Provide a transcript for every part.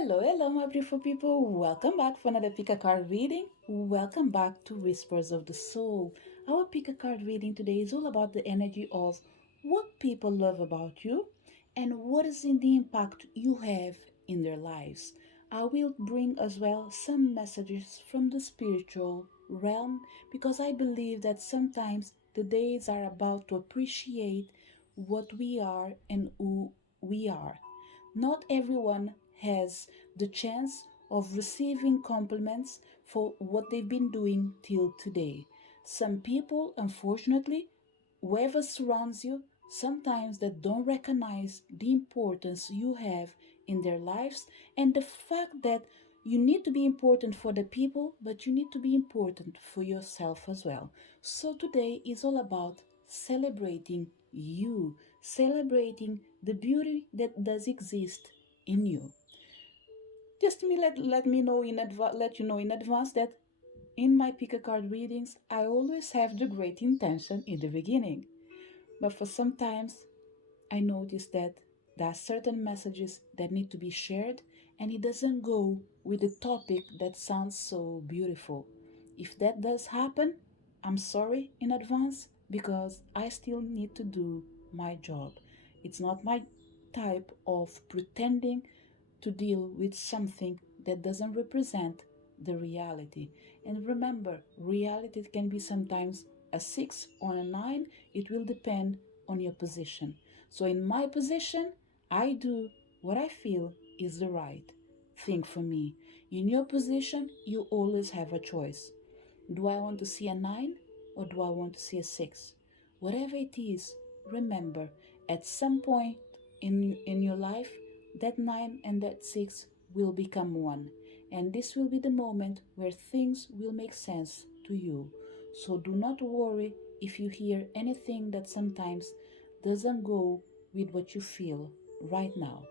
Hello, hello, my beautiful people. Welcome back for another pick a card reading. Welcome back to Whispers of the Soul. Our pick a card reading today is all about the energy of what people love about you and what is in the impact you have in their lives. I will bring as well some messages from the spiritual realm because I believe that sometimes the days are about to appreciate what we are and who we are. Not everyone has the chance of receiving compliments for what they've been doing till today. Some people, unfortunately, whoever surrounds you, sometimes they don't recognize the importance you have in their lives and the fact that you need to be important for the people, but you need to be important for yourself as well. So today is all about celebrating you, celebrating the beauty that does exist in you. Just me let me know in advance, let you know in advance that in my pick a card readings, I always have the great intention in the beginning. But for sometimes I notice that there are certain messages that need to be shared and it doesn't go with the topic that sounds so beautiful. If that does happen, I'm sorry in advance because I still need to do my job. It's not my type of pretending to deal with something that doesn't represent the reality. And remember, reality can be sometimes a 6 or a 9, it will depend on your position. So, in my position, I do what I feel is the right thing for me. In your position, you always have a choice. Do I want to see a 9 or do I want to see a 6? Whatever it is, remember, at some point in your life, that 9 and that 6 will become one. And this will be the moment where things will make sense to you. So do not worry if you hear anything that sometimes doesn't go with what you feel right now.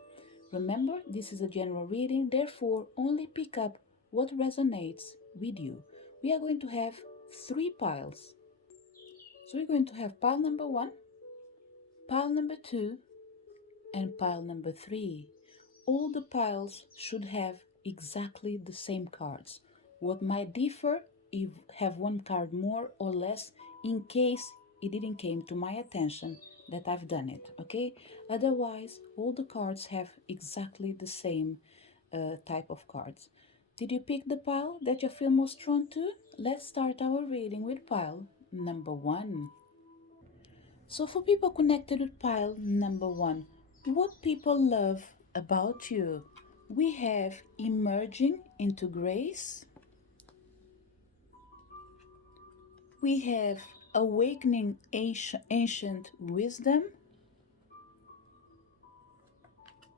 Remember, this is a general reading, therefore, only pick up what resonates with you. We are going to have three piles. So we're going to have pile number one, pile number two, and pile number three. All the piles should have exactly the same cards. What might differ if have one card more or less in case it didn't came to my attention that I've done it, okay? Otherwise, all the cards have exactly the same type of cards. Did you pick the pile that you feel most drawn to? Let's start our reading with pile number one. So, for people connected with pile number one, what people love about you? We have emerging into grace, we have awakening ancient wisdom,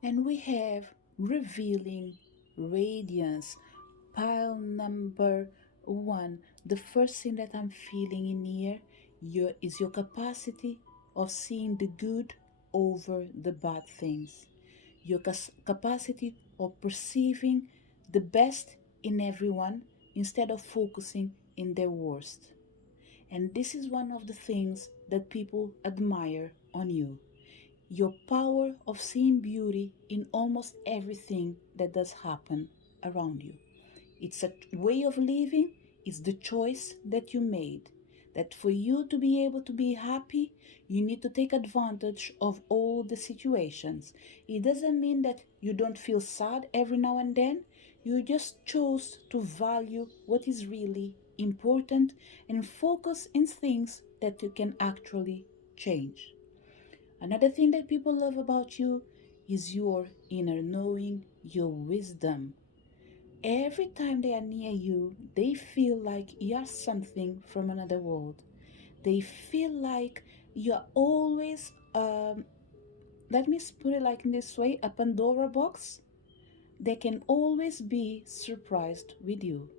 and we have revealing radiance. Pile number one, the first thing that I'm feeling in here is your capacity of seeing the good over the bad things, your capacity of perceiving the best in everyone instead of focusing in their worst. And this is one of the things that people admire on you, your power of seeing beauty in almost everything that does happen around you. It's a way of living, it's the choice that you made. That for you to be able to be happy, you need to take advantage of all the situations. It doesn't mean that you don't feel sad every now and then. You just chose to value what is really important and focus in things that you can actually change. Another thing that people love about you is your inner knowing, your wisdom. Every time they are near you, they feel like you are something from another world. They feel like you're always, let me put it like in this way, a Pandora box. They can always be surprised with you.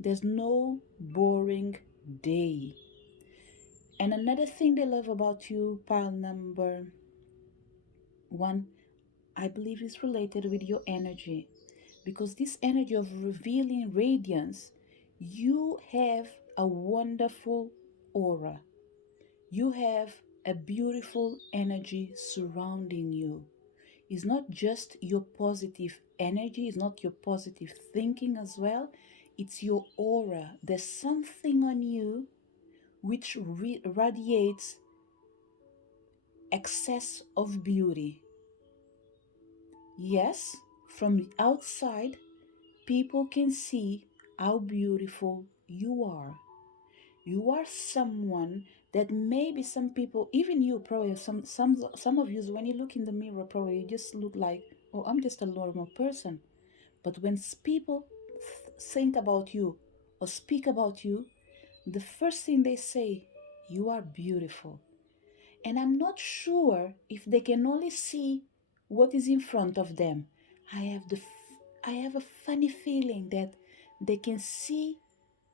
There's no boring day. And another thing they love about you, pile number one, I believe is related with your energy. Because this energy of revealing radiance, you have a wonderful aura. You have a beautiful energy surrounding you. is not just your positive energy, it's not your positive thinking as well, it's your aura. There's something on you which radiates excess of beauty. Yes, from the outside, people can see how beautiful you are. You are someone that maybe some people, even you, probably some of you, when you look in the mirror, probably you just look like, oh, I'm just a normal person. But when people think about you or speak about you, the first thing they say, you are beautiful. And I'm not sure if they can only see what is in front of them. I have the I have a funny feeling that they can see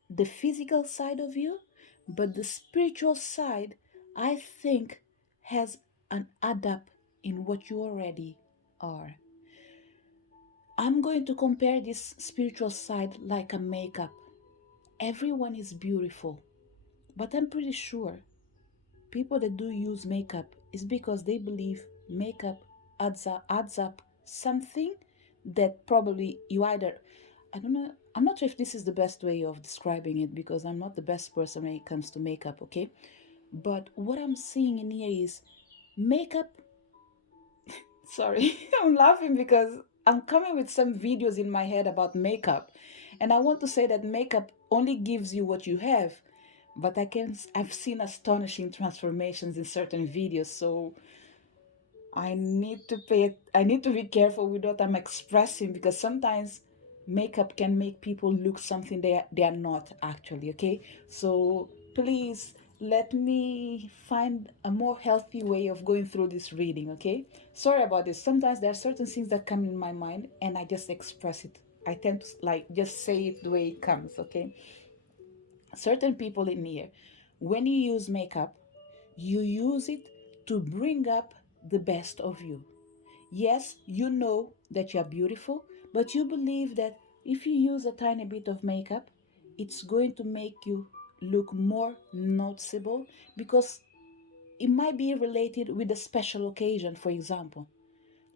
the physical side of you, but the spiritual side, I think, has an adapt in what you already are. I'm going to compare this spiritual side like a makeup. Everyone is beautiful, but I'm pretty sure people that do use makeup is because they believe makeup adds up something that probably you either, I don't know, I'm not sure if this is the best way of describing it because I'm not the best person when it comes to makeup, okay? But what I'm seeing in here is makeup. Sorry, I'm laughing because I'm coming with some videos in my head about makeup, and I want to say that makeup only gives you what you have, but I've seen astonishing transformations in certain videos, so I need to be careful with what I'm expressing because sometimes makeup can make people look something they are not actually, okay? So please let me find a more healthy way of going through this reading, okay? Sorry about this. Sometimes there are certain things that come in my mind and I just express it. I tend to like just say it the way it comes, okay? Certain people in here, when you use makeup, you use it to bring up the best of you. Yes, you know that you are beautiful, but you believe that if you use a tiny bit of makeup, it's going to make you look more noticeable because it might be related with a special occasion, for example.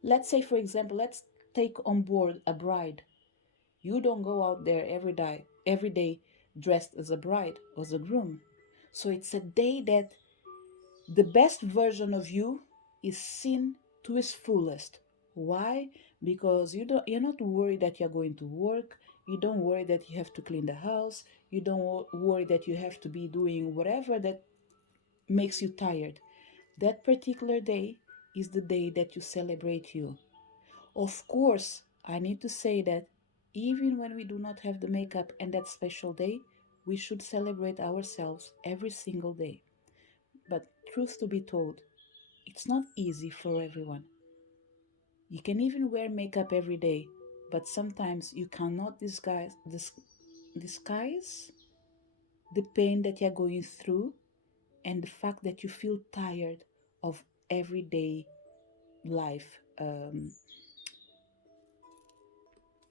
Let's say, for example, let's take on board a bride. You don't go out there every day dressed as a bride or as a groom. So it's a day that the best version of you is seen to its fullest. Why? Because you're not worried that you're going to work, you don't worry that you have to clean the house, you don't worry that you have to be doing whatever that makes you tired. That particular day is the day that you celebrate you. Of course, I need to say that even when we do not have the makeup and that special day, we should celebrate ourselves every single day. But truth to be told, it's not easy for everyone. You can even wear makeup every day, but sometimes you cannot disguise the pain that you're going through and the fact that you feel tired of everyday life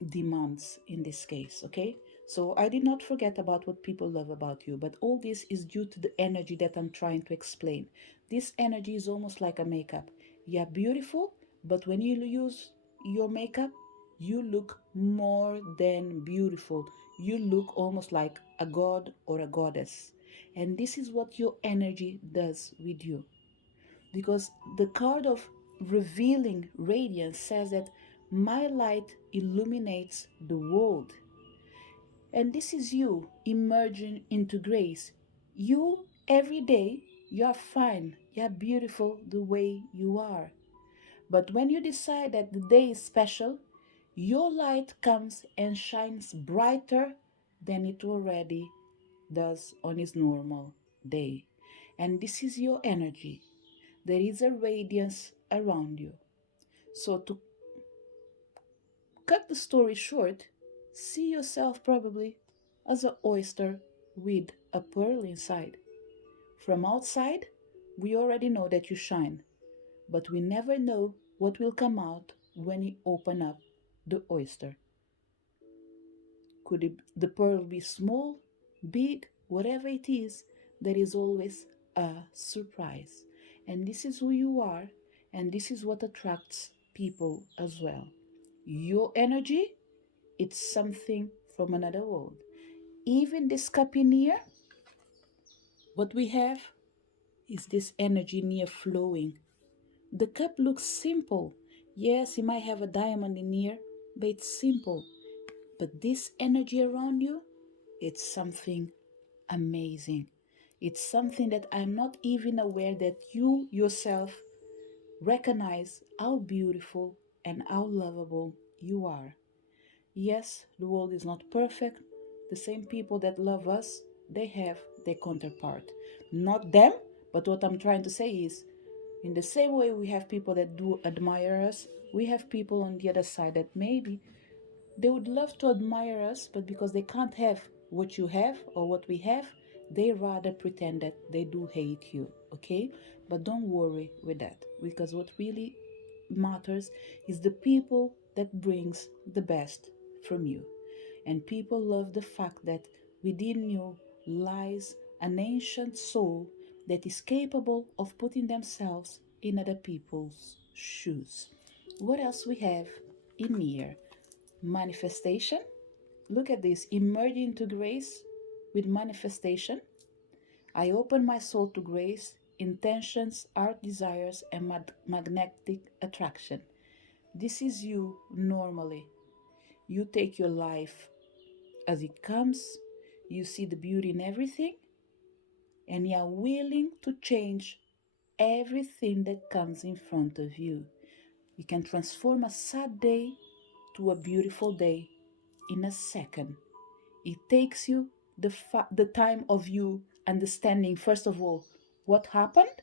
demands in this case, okay? So I did not forget about what people love about you, but all this is due to the energy that I'm trying to explain. This energy is almost like a makeup. You're beautiful, but when you use your makeup, you look more than beautiful. You look almost like a god or a goddess. And this is what your energy does with you, because the card of revealing radiance says that my light illuminates the world. And this is you emerging into grace. You, every day, you are fine, you are beautiful the way you are. But when you decide that the day is special, your light comes and shines brighter than it already does on its normal day. And this is your energy. There is a radiance around you. So, to cut the story short, see yourself probably as an oyster with a pearl inside. From outside, we already know that you shine, but we never know what will come out when you open up the oyster. The pearl be small, big, whatever it is, there is always a surprise. And this is who you are, and this is what attracts people as well. Your energy, it's something from another world. Even this cup in here, what we have is this energy near flowing. The cup looks simple. Yes, it might have a diamond in here, but it's simple. But this energy around you, it's something amazing. It's something that I'm not even aware that you yourself recognize how beautiful and how lovable you are. Yes, the world is not perfect. The same people that love us, they have their counterpart. Not them, but what I'm trying to say is, in the same way we have people that do admire us, we have people on the other side that maybe they would love to admire us, but because they can't have what you have or what we have, they rather pretend that they do hate you, okay? But don't worry with that, because what really matters is the people that brings the best from you. And people love the fact that within you lies an ancient soul that is capable of putting themselves in other people's shoes. What else we have in here? Manifestation. Look at this, emerge into grace with manifestation. I open my soul to grace, intentions, art desires, and magnetic attraction. This is you normally. You take your life as it comes, you see the beauty in everything, and you are willing to change everything that comes in front of you. You can transform a sad day to a beautiful day in a second. It takes you the time of you understanding, first of all, what happened,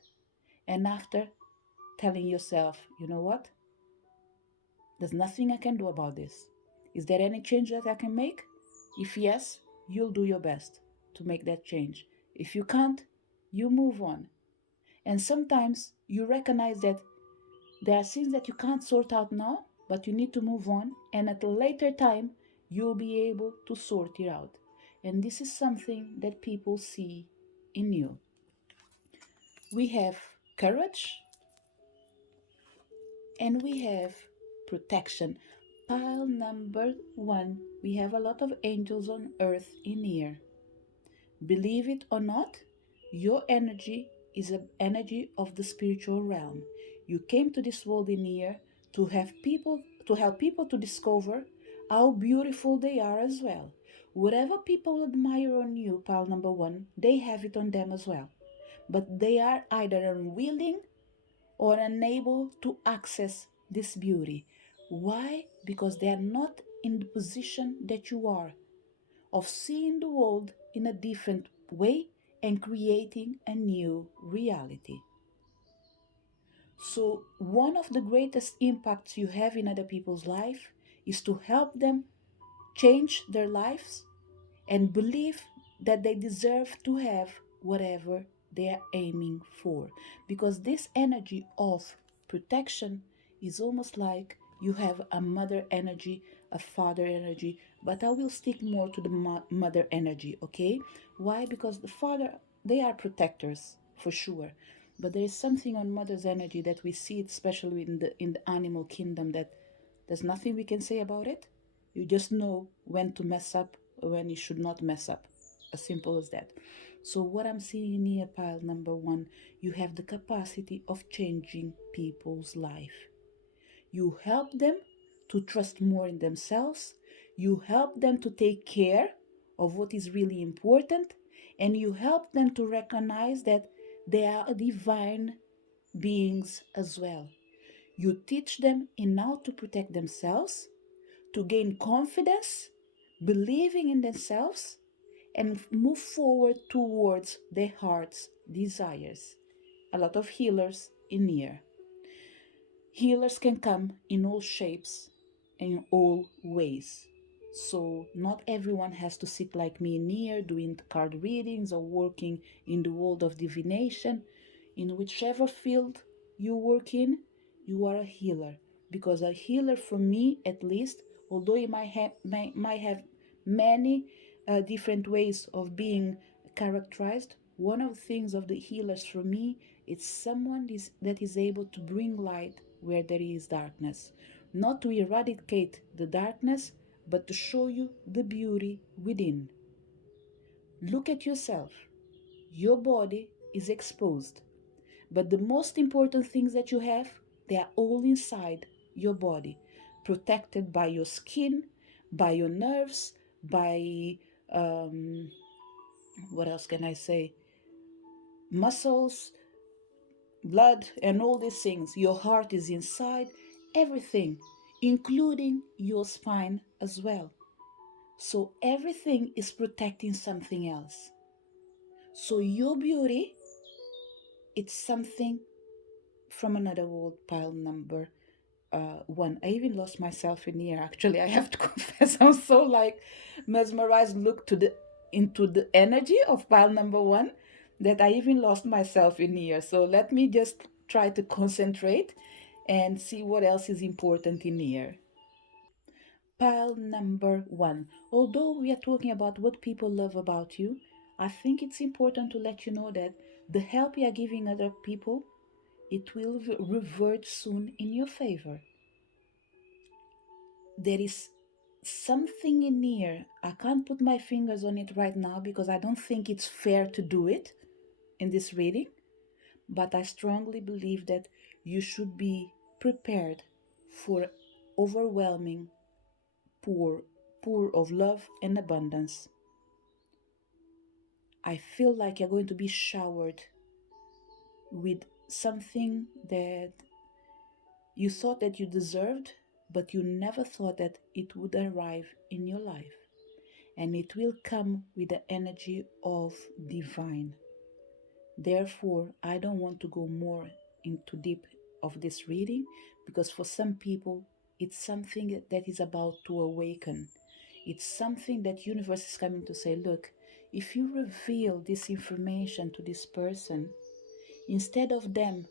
and after telling yourself, you know what? There's nothing I can do about this. Is there any change that I can make? If yes, you'll do your best to make that change. If you can't, you move on. And sometimes you recognize that there are things that you can't sort out now, but you need to move on, and at a later time, you'll be able to sort it out. And this is something that people see in you. We have courage and we have protection. Pile number one, we have a lot of angels on earth in here. Believe it or not, your energy is an energy of the spiritual realm. You came to this world in here to help people to discover how beautiful they are as well. Whatever people admire on you, pile number one, they have it on them as well. But they are either unwilling or unable to access this beauty. Why? Because they are not in the position that you are, of seeing the world in a different way and creating a new reality. So, one of the greatest impacts you have in other people's life is to help them change their lives and believe that they deserve to have whatever they are aiming for. Because this energy of protection is almost like you have a mother energy, a father energy, but I will stick more to the mother energy, okay? Why? Because the father, they are protectors for sure. But there is something on mother's energy that we see, it especially in the animal kingdom, that there's nothing we can say about it. You just know when to mess up or when you should not mess up. As simple as that. So, what I'm seeing here, pile number one, you have the capacity of changing people's life. You help them to trust more in themselves. You help them to take care of what is really important. And you help them to recognize that they are divine beings as well. You teach them in how to protect themselves, to gain confidence, believing in themselves, and move forward towards their heart's desires. A lot of healers in here. Healers can come in all shapes and in all ways. So, not everyone has to sit like me in here doing card readings or working in the world of divination. In whichever field you work in, you are a healer. Because a healer, for me at least, although it might have many different ways of being characterized, one of the things of the healers for me, it's someone that is able to bring light where there is darkness, not to eradicate the darkness, but to show you the beauty within. Look at yourself. Your body is exposed, but the most important things that you have, they are all inside your body, protected by your skin, by your nerves, by um, what else can I say? Muscles, blood, and all these things. Your heart is inside, everything, including your spine as well. So everything is protecting something else. So your beauty, it's something from another world, pile number one. I even lost myself in here. Actually, I have to confess, I'm so like mesmerized. Look to the into the energy of pile number one that I even lost myself in here. So let me just try to concentrate and see what else is important in here. Pile number one. Although we are talking about what people love about you, I think it's important to let you know that the help you are giving other people, it will revert soon in your favor. There is something in here. I can't put my fingers on it right now because I don't think it's fair to do it in this reading, but I strongly believe that you should be prepared for overwhelming pour of love and abundance. I feel like you're going to be showered with something that you thought that you deserved, but you never thought that it would arrive in your life. And it will come with the energy of divine. Therefore, I don't want to go more into deep of this reading because for some people it's something that is about to awaken. It's something that universe is coming to say, look, if you reveal this information to this person, instead of them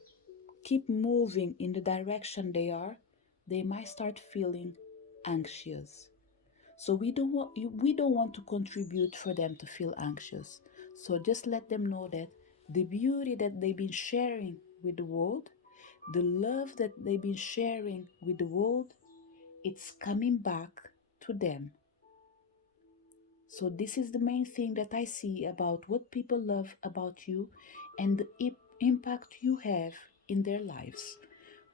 keep moving in the direction they are, they might start feeling anxious. So we don't want to contribute for them to feel anxious. So just let them know that the beauty that they've been sharing with the world, the love that they've been sharing with the world, it's coming back to them. So this is the main thing that I see about what people love about you and the impact you have in their lives.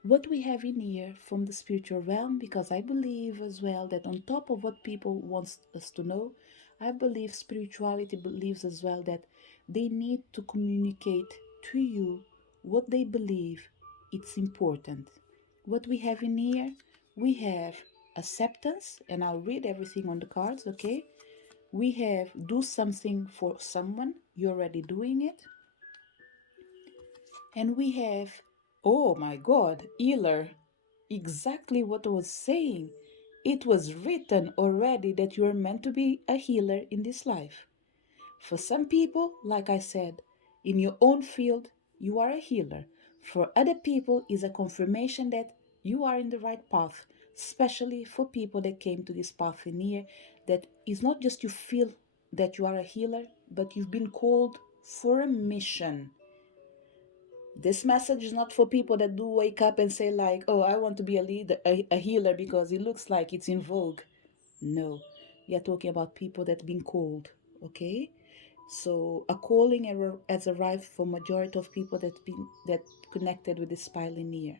What we have in here from the spiritual realm, because I believe as well that on top of what people want us to know, I believe spirituality believes as well that they need to communicate to you what they believe it's important. What we have in here, we have acceptance, and I'll read everything on the cards, okay? We have do something for someone, you're already doing it. And we have, oh my God, healer. Exactly what I was saying. It was written already that you are meant to be a healer in this life. For some people, like I said, in your own field, you are a healer. For other people, is a confirmation that you are in the right path, especially for people that came to this path in here, that is not just you feel that you are a healer, but you've been called for a mission. This message is not for people that do wake up and say like, oh, I want to be a leader, a healer because it looks like it's in vogue. No, we are talking about people that have been called, okay? So a calling has arrived for majority of people that connected with this pioneer.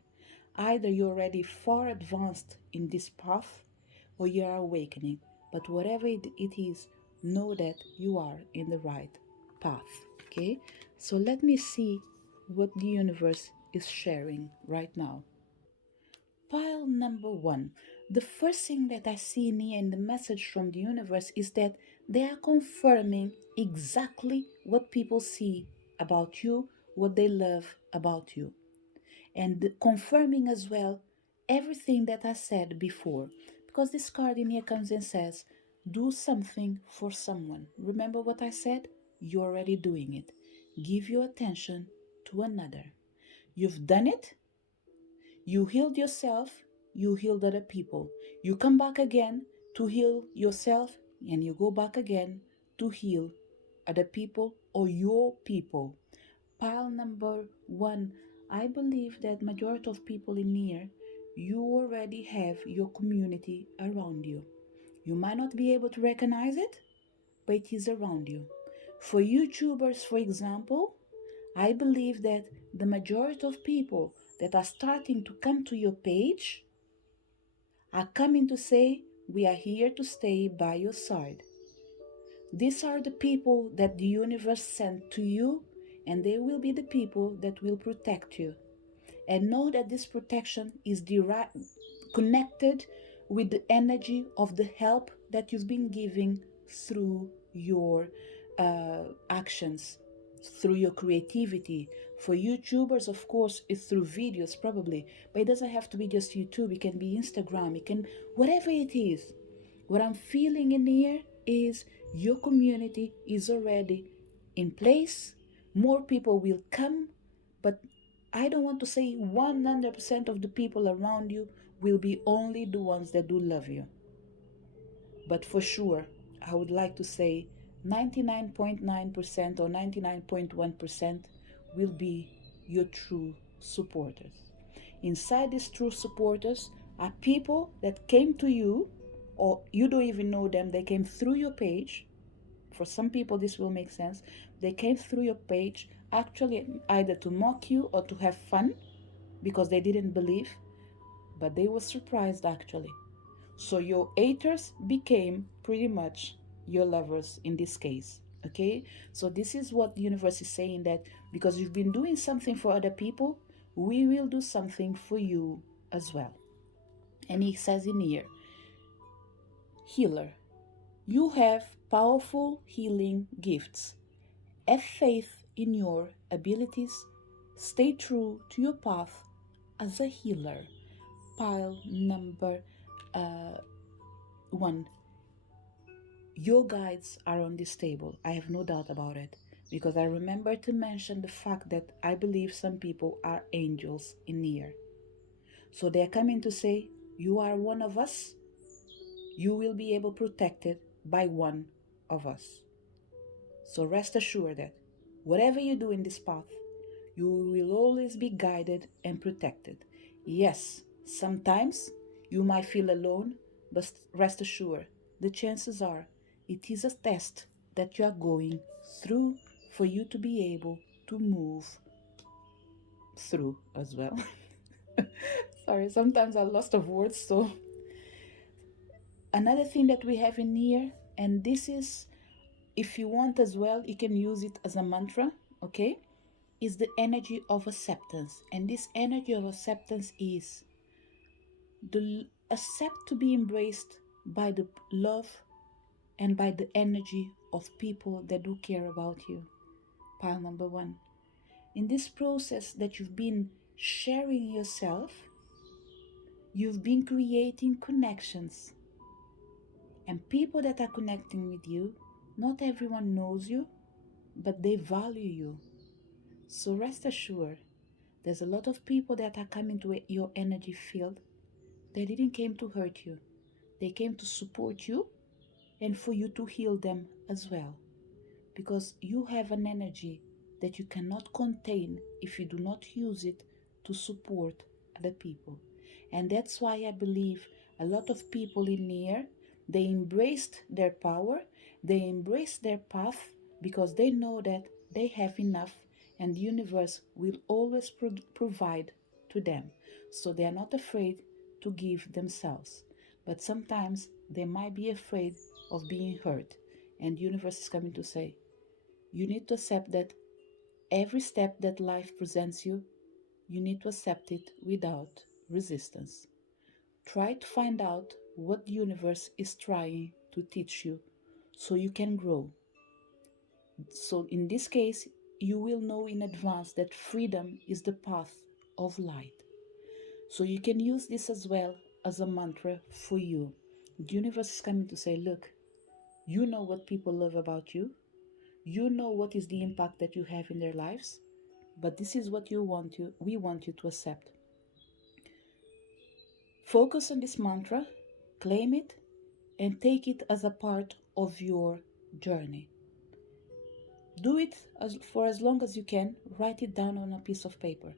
Either you're already far advanced in this path or you are awakening. But whatever it is, know that you are in the right path. Okay? So let me see what the universe is sharing right now. Pile number one. The first thing that I see in here in the message from the universe is that they are confirming exactly what people see about you, what they love about you, and confirming as well everything that I said before. Because this card in here comes and says, do something for someone. Remember what I said? You're already doing it. Give your attention to another. You've done it. You healed yourself, you healed other people. You come back again to heal yourself, and you go back again to heal other people or your people. Pile number one. I believe that majority of people in here, you already have your community around you. You might not be able to recognize it, but it is around you. For YouTubers, for example, I believe that the majority of people that are starting to come to your page are coming to say, we are here to stay by your side. These are the people that the universe sent to you, and they will be the people that will protect you. And know that this protection is connected with the energy of the help that you've been giving through your actions, through your creativity. For YouTubers, of course, it's through videos probably, but it doesn't have to be just YouTube. It can be Instagram, it can, whatever it is. What I'm feeling in here is your community is already in place. More people will come, but I don't want to say 100% of the people around you will be only the ones that do love you. But for sure, I would like to say 99.9% or 99.1% will be your true supporters. Inside these true supporters are people that came to you, or you don't even know them, they came through your page. For some people, this will make sense. They came through your page actually either to mock you or to have fun because they didn't believe, but they were surprised actually. So your haters became pretty much your lovers in this case. Okay? So this is what the universe is saying, that because you've been doing something for other people, we will do something for you as well. And he says in here, healer, you have powerful healing gifts. Have faith in your abilities. Stay true to your path as a healer. Pile number uh, one. Your guides are on this table. I have no doubt about it. Because I remember to mention the fact that I believe some people are angels in here. So they're coming to say, you are one of us. You will be able protected by one of us. So rest assured that whatever you do in this path, you will always be guided and protected. Yes, sometimes you might feel alone, but rest assured, the chances are it is a test that you are going through for you to be able to move through as well. Sorry, sometimes I lost of words. So another thing that we have in here, and this is, if you want as well, you can use it as a mantra, okay? Is the energy of acceptance. And this energy of acceptance is the accept to be embraced by the love and by the energy of people that do care about you. Pile number one. In this process that you've been sharing yourself, you've been creating connections. And people that are connecting with you, not everyone knows you, but they value you. So rest assured, there's a lot of people that are coming to your energy field. They didn't came to hurt you. They came to support you and for you to heal them as well. Because you have an energy that you cannot contain if you do not use it to support other people. And that's why I believe a lot of people in here, they embraced their power, they embraced their path because they know that they have enough and the universe will always provide to them. So they are not afraid to give themselves. But sometimes they might be afraid of being hurt. And the universe is coming to say, you need to accept that every step that life presents you, you need to accept it without resistance. Try to find out what the universe is trying to teach you so you can grow. So, in this case, you will know in advance that freedom is the path of light. So, you can use this as well as a mantra for you. The universe is coming to say, look, you know what people love about you. You know what is the impact that you have in their lives, but this is what we want you to accept. Focus on this mantra, claim it, and take it as a part of your journey. Do it for as long as you can. Write it down on a piece of paper.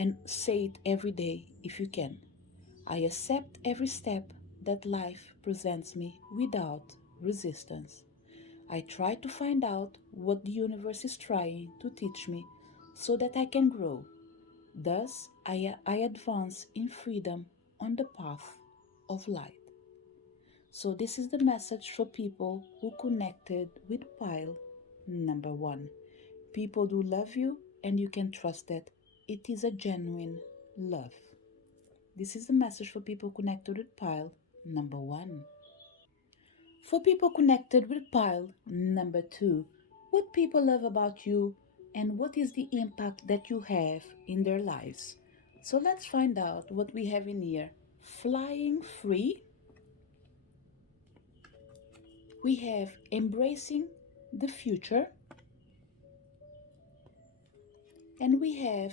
and say it every day if you can. I accept every step that life presents me without resistance. I try to find out what the universe is trying to teach me so that I can grow. Thus, I advance in freedom on the path of light. So, this is the message for people who connected with pile number one. People do love you, and you can trust that it is a genuine love. This is the message for people connected with pile number one. For people connected with pile number two, what people love about you and what is the impact that you have in their lives. So let's find out what we have in here. Flying free, we have embracing the future, and we have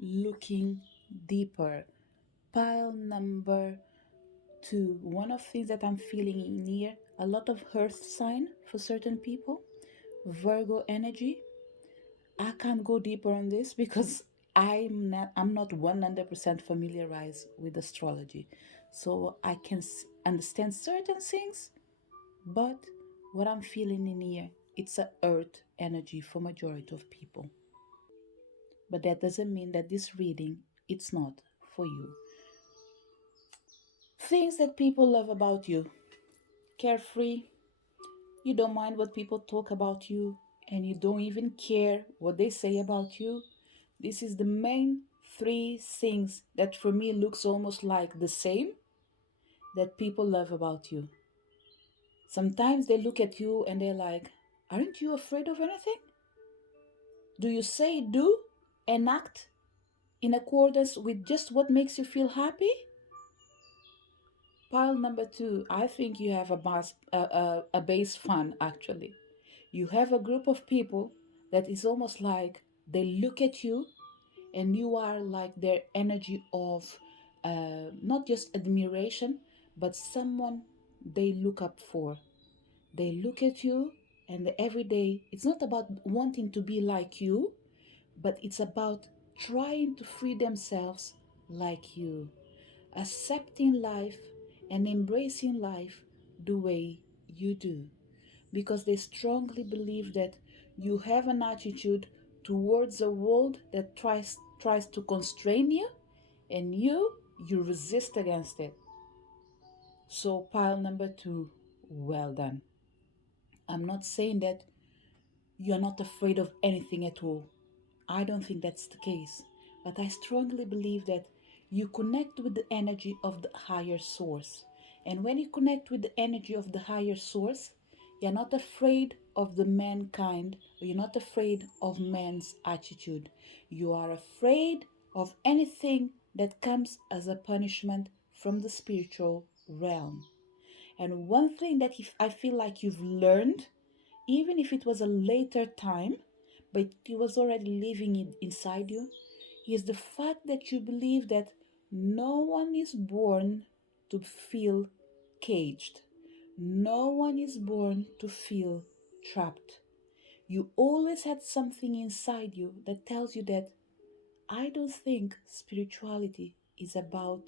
looking deeper. Pile number two, one of the things that I'm feeling in here, a lot of earth sign for certain people, Virgo energy. I can't go deeper on this because I'm not 100% familiarized with astrology. So I can understand certain things, but what I'm feeling in here, it's a earth energy for majority of people. But that doesn't mean that this reading it's not for you. Things that people love about you. Carefree, you don't mind what people talk about you, and you don't even care what they say about you. This is the main three things that for me looks almost like the same that people love about you. Sometimes they look at you and they're like, aren't you afraid of anything? Do you say do and act in accordance with just what makes you feel happy? Pile number two, I think you have a base fun actually. You have a group of people that is almost like they look at you and you are like their energy of not just admiration, but someone they look up for. They look at you, and every day it's not about wanting to be like you, but it's about trying to free themselves like you, accepting life and embracing life the way you do, because they strongly believe that you have an attitude towards a world that tries to constrain you, and you resist against it. So pile number two, well done. I'm not saying that you're not afraid of anything at all. I don't think that's the case. But I strongly believe that you connect with the energy of the higher source. And when you connect with the energy of the higher source, you're not afraid of the mankind, or you're not afraid of man's attitude. You are afraid of anything that comes as a punishment from the spiritual realm. And one thing that if I feel like you've learned, even if it was a later time, but it was already living inside you, is the fact that you believe that no one is born to feel caged. No one is born to feel trapped. You always had something inside you that tells you that I don't think spirituality is about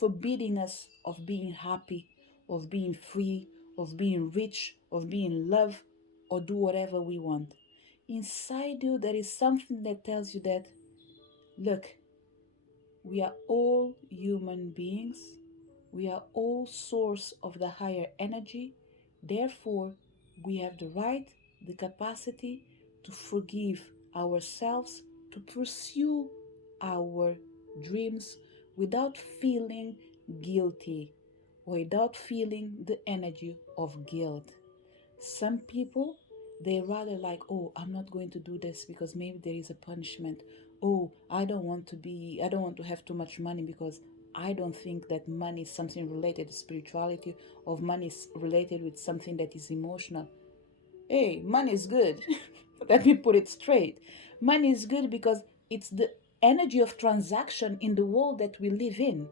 forbidding us of being happy, of being free, of being rich, of being loved, or do whatever we want. Inside you, there is something that tells you that, look, we are all human beings. We are all source of the higher energy. Therefore, we have the right, the capacity to forgive ourselves, to pursue our dreams without feeling guilty or without feeling the energy of guilt. Some people, they rather like, oh, I'm not going to do this because maybe there is a punishment. Oh, I don't want to have too much money because I don't think that money is something related to spirituality, or money is related with something that is emotional. Hey, money is good. Let me put it straight. Money is good because it's the energy of transaction in the world that we live in.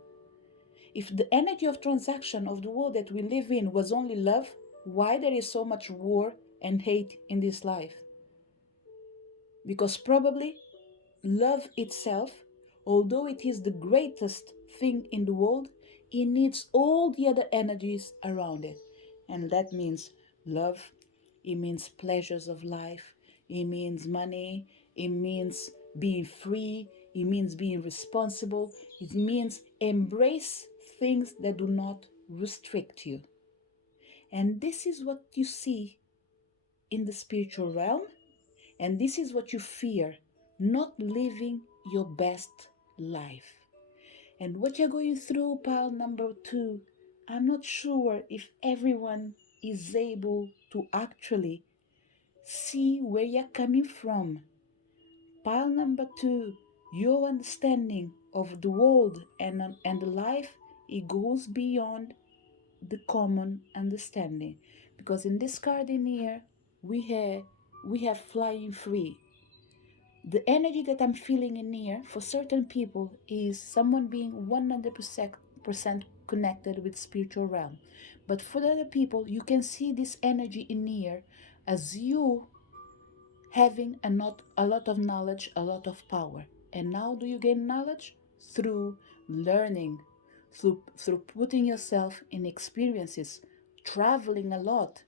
If the energy of transaction of the world that we live in was only love, why there is so much war and hate in this life? Because probably love itself, although it is the greatest thing in the world, it needs all the other energies around it. And that means love, it means pleasures of life, it means money, it means being free, it means being responsible, it means embrace things that do not restrict you. And this is what you see in the spiritual realm, and this is what you fear, not living your best life. And what you're going through, pile number two, I'm not sure if everyone is able to actually see where you're coming from. Pile number two, your understanding of the world and the life, it goes beyond the common understanding. Because in this card in here, we have flying free. The energy that I'm feeling in here for certain people is someone being 100% connected with spiritual realm. But for the other people, you can see this energy in here as you having a lot of knowledge, a lot of power. And now do you gain knowledge? Through learning, through putting yourself in experiences, traveling a lot.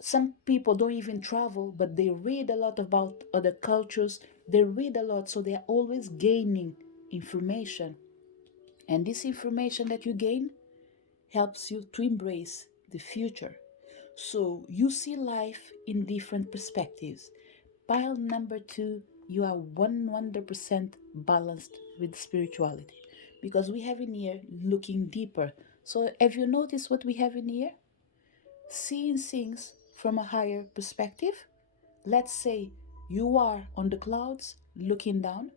Some people don't even travel, but they read a lot about other cultures. They read a lot, so they're always gaining information. And this information that you gain helps you to embrace the future. So you see life in different perspectives. Pile number two, you are 100% balanced with spirituality, because we have in here looking deeper. So have you noticed what we have in here? Seeing things from a higher perspective. Let's say you are on the clouds looking down.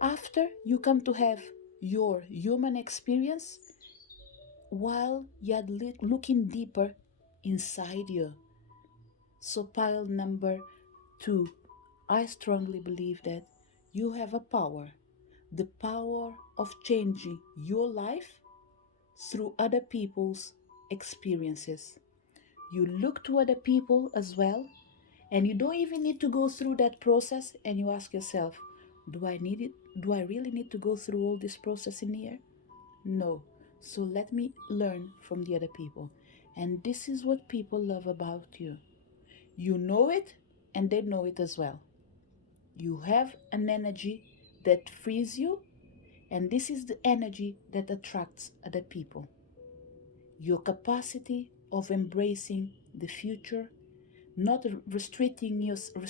After you come to have your human experience while you're looking deeper inside you. So, pile number two, I strongly believe that you have a power, the power of changing your life through other people's experiences. You look to other people as well, and you don't even need to go through that process, and you ask yourself, do I need it? Do I really need to go through all this process in here? No. So let me learn from the other people. And this is what people love about you. You know it, and they know it as well. You have an energy that frees you, and this is the energy that attracts other people. Your capacity of embracing the future, not restricting yourself,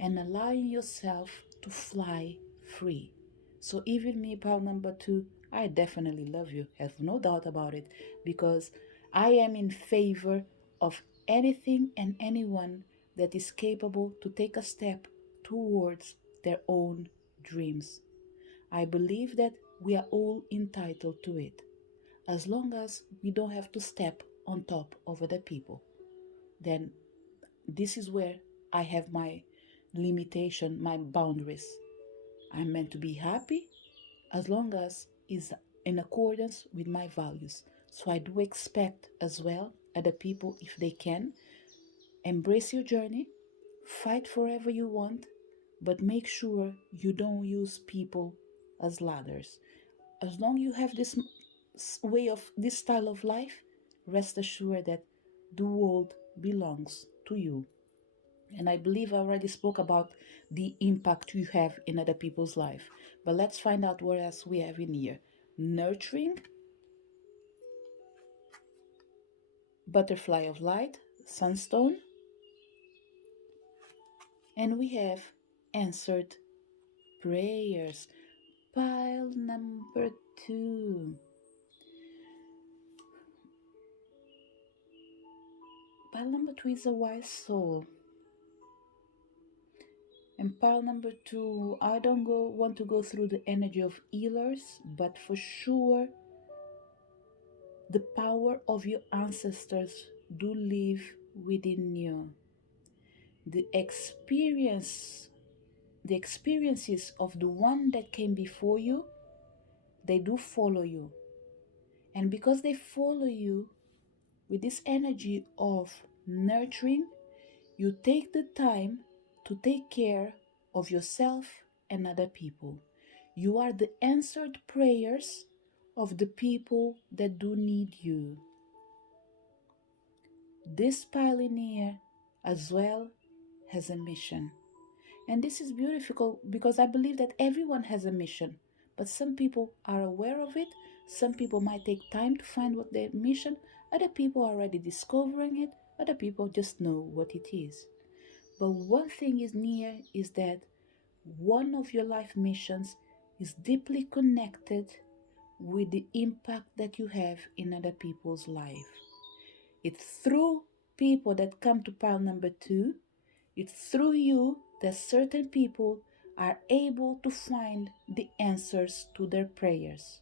and allowing yourself to fly free. So even me, pal number two, I definitely love you, have no doubt about it, because I am in favor of anything and anyone that is capable to take a step towards their own dreams. I believe that we are all entitled to it, as long as we don't have to step on top of other people. Then this is where I have my limitation, my boundaries. I'm meant to be happy as long as is in accordance with my values. So I do expect as well other people, if they can, embrace your journey, fight forever you want, but make sure you don't use people as ladders. As long you have this way of this style of life, rest assured that the world belongs to you. And I believe I already spoke about the impact you have in other people's life. But let's find out what else we have in here. Nurturing, butterfly of light, sunstone, and we have answered prayers. Pile number two. Pile number two is a wise soul. And pile number two, I don't want to go through the energy of healers, but for sure the power of your ancestors do live within you. The experiences of the one that came before you, they do follow you. And because they follow you with this energy of nurturing, you take the time to take care of yourself and other people. You are the answered prayers of the people that do need you. This pioneer as well has a mission. And this is beautiful because I believe that everyone has a mission, but some people are aware of it. Some people might take time to find what their mission. Other people are already discovering it. Other people just know what it is. But one thing is near is that one of your life missions is deeply connected with the impact that you have in other people's life. It's through people that come to pile number two. It's through you that certain people are able to find the answers to their prayers.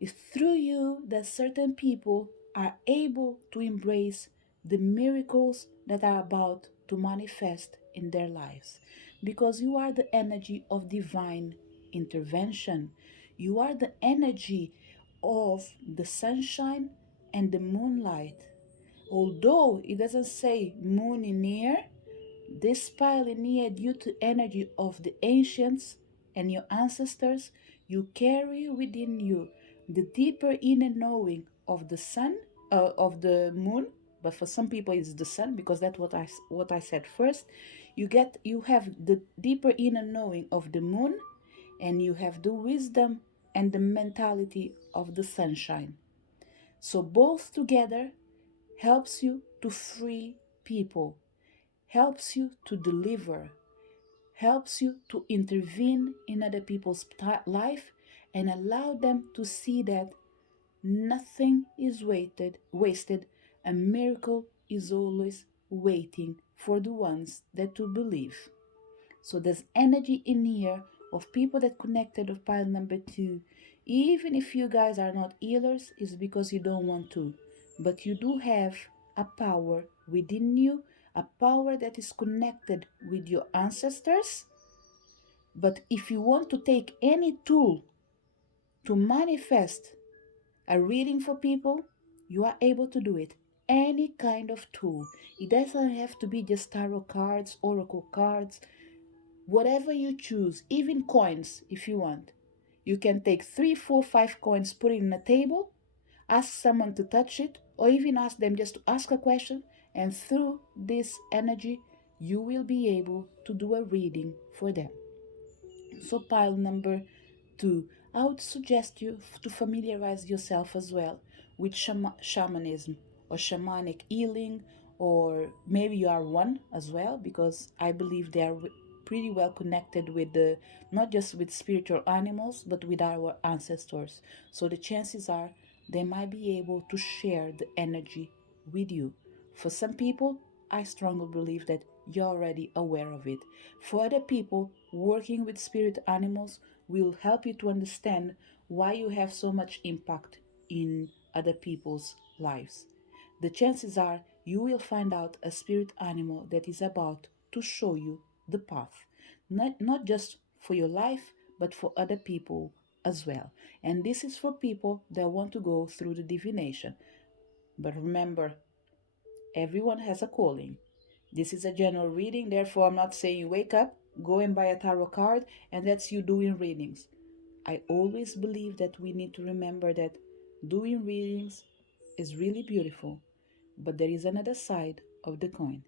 It's through you that certain people are able to embrace the miracles that are about to manifest in their lives. Because you are the energy of divine intervention. You are the energy of the sunshine and the moonlight. Although it doesn't say moon in here, this pioneer, due to energy of the ancients and your ancestors, you carry within you the deeper inner knowing of the sun, of the moon. But for some people, it's the sun because that's what I said first. You have the deeper inner knowing of the moon, and you have the wisdom and the mentality of the sunshine. So both together helps you to free people, helps you to deliver, helps you to intervene in other people's life and allow them to see that nothing is wasted. A miracle is always waiting for the ones that to believe. So there's energy in here of people that connected of pile number two. Even if you guys are not healers, it's because you don't want to. But you do have a power within you, a power that is connected with your ancestors. But if you want to take any tool to manifest a reading for people, you are able to do it. Any kind of tool. It doesn't have to be just tarot cards, oracle cards, whatever you choose, even coins if you want. You can take 3, 4, 5 coins, put it in a table, ask someone to touch it, or even ask them just to ask a question, and through this energy, you will be able to do a reading for them. So, pile number two, I would suggest you to familiarize yourself as well with shamanism or shamanic healing, or maybe you are one as well, because I believe they are pretty well connected with the not just with spiritual animals but with our ancestors. So the chances are they might be able to share the energy with you. For some people, I strongly believe that you're already aware of it. For other people, working with spirit animals will help you to understand why you have so much impact in other people's lives. The chances are you will find out a spirit animal that is about to show you the path, not just for your life, but for other people as well. And this is for people that want to go through the divination. But remember, everyone has a calling. This is a general reading, therefore, I'm not saying wake up, go and buy a tarot card, and that's you doing readings. I always believe that we need to remember that doing readings is really beautiful, but there is another side of the coin.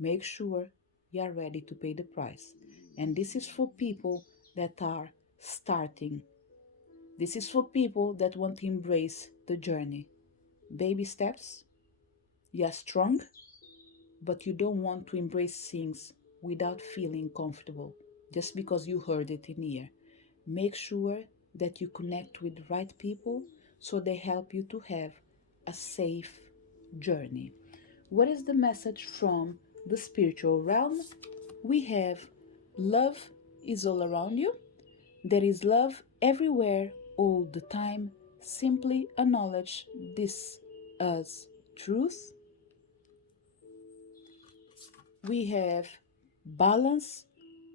Make sure you are ready to pay the price. And this is for people that are starting. This is for people that want to embrace the journey. Baby steps. You are strong, but you don't want to embrace things without feeling comfortable just because you heard it in here. Make sure that you connect with the right people so they help you to have a safe journey. What is the message from the spiritual realm? We have love is all around you. There is love everywhere all the time. Simply acknowledge this as truth. We have balance.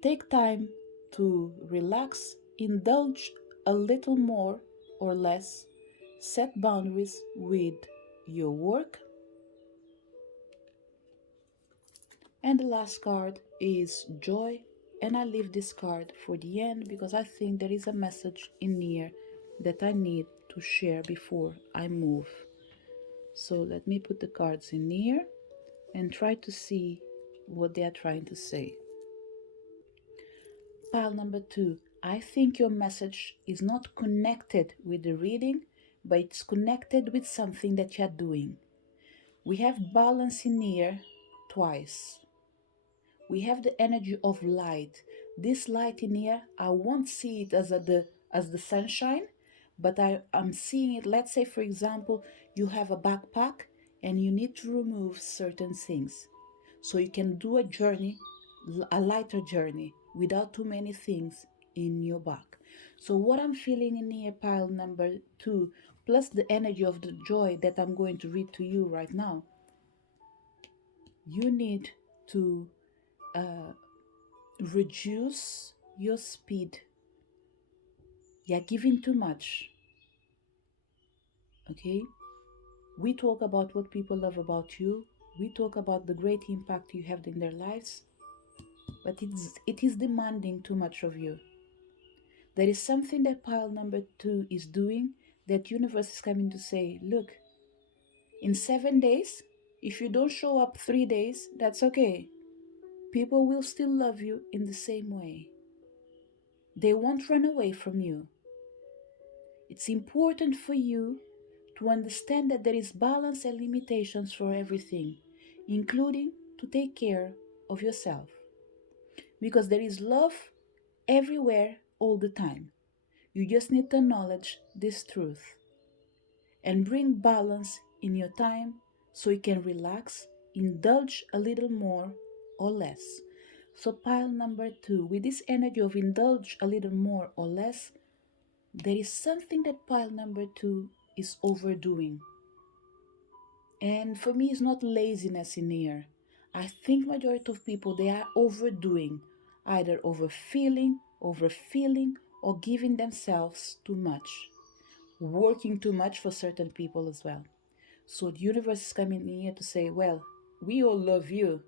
Take time to relax, indulge a little more or less, set boundaries with your work. And the last card is joy. And I leave this card for the end because I think there is a message in here that I need to share before I move. So let me put the cards in here and try to see what they are trying to say. Pile number two. I think your message is not connected with the reading, but it's connected with something that you're doing. We have balance in here twice. We have the energy of light. This light in here, I won't see it as the sunshine, but I'm seeing it. Let's say, for example, you have a backpack and you need to remove certain things. So you can do a journey, a lighter journey, without too many things in your back. So what I'm feeling in here, pile number two, plus the energy of the joy that I'm going to read to you right now, you need to uh, reduce your speed. You're giving too much. Okay? We talk about what people love about you. We talk about the great impact you have in their lives, but it is demanding too much of you. There is something that pile number two is doing that universe is coming to say, look, in 7 days, if you don't show up 3 days, that's okay. People will still love you in the same way. They won't run away from you. It's important for you to understand that there is balance and limitations for everything, including to take care of yourself. Because there is love everywhere all the time. You just need to acknowledge this truth and bring balance in your time so you can relax, indulge a little more or less. So, pile number two, with this energy of indulge a little more or less, there is something that pile number two is overdoing. And for me, it's not laziness in here. I think majority of people, they are overdoing, either overfeeling, or giving themselves too much, working too much for certain people as well. So the universe is coming in here to say, well, we all love you,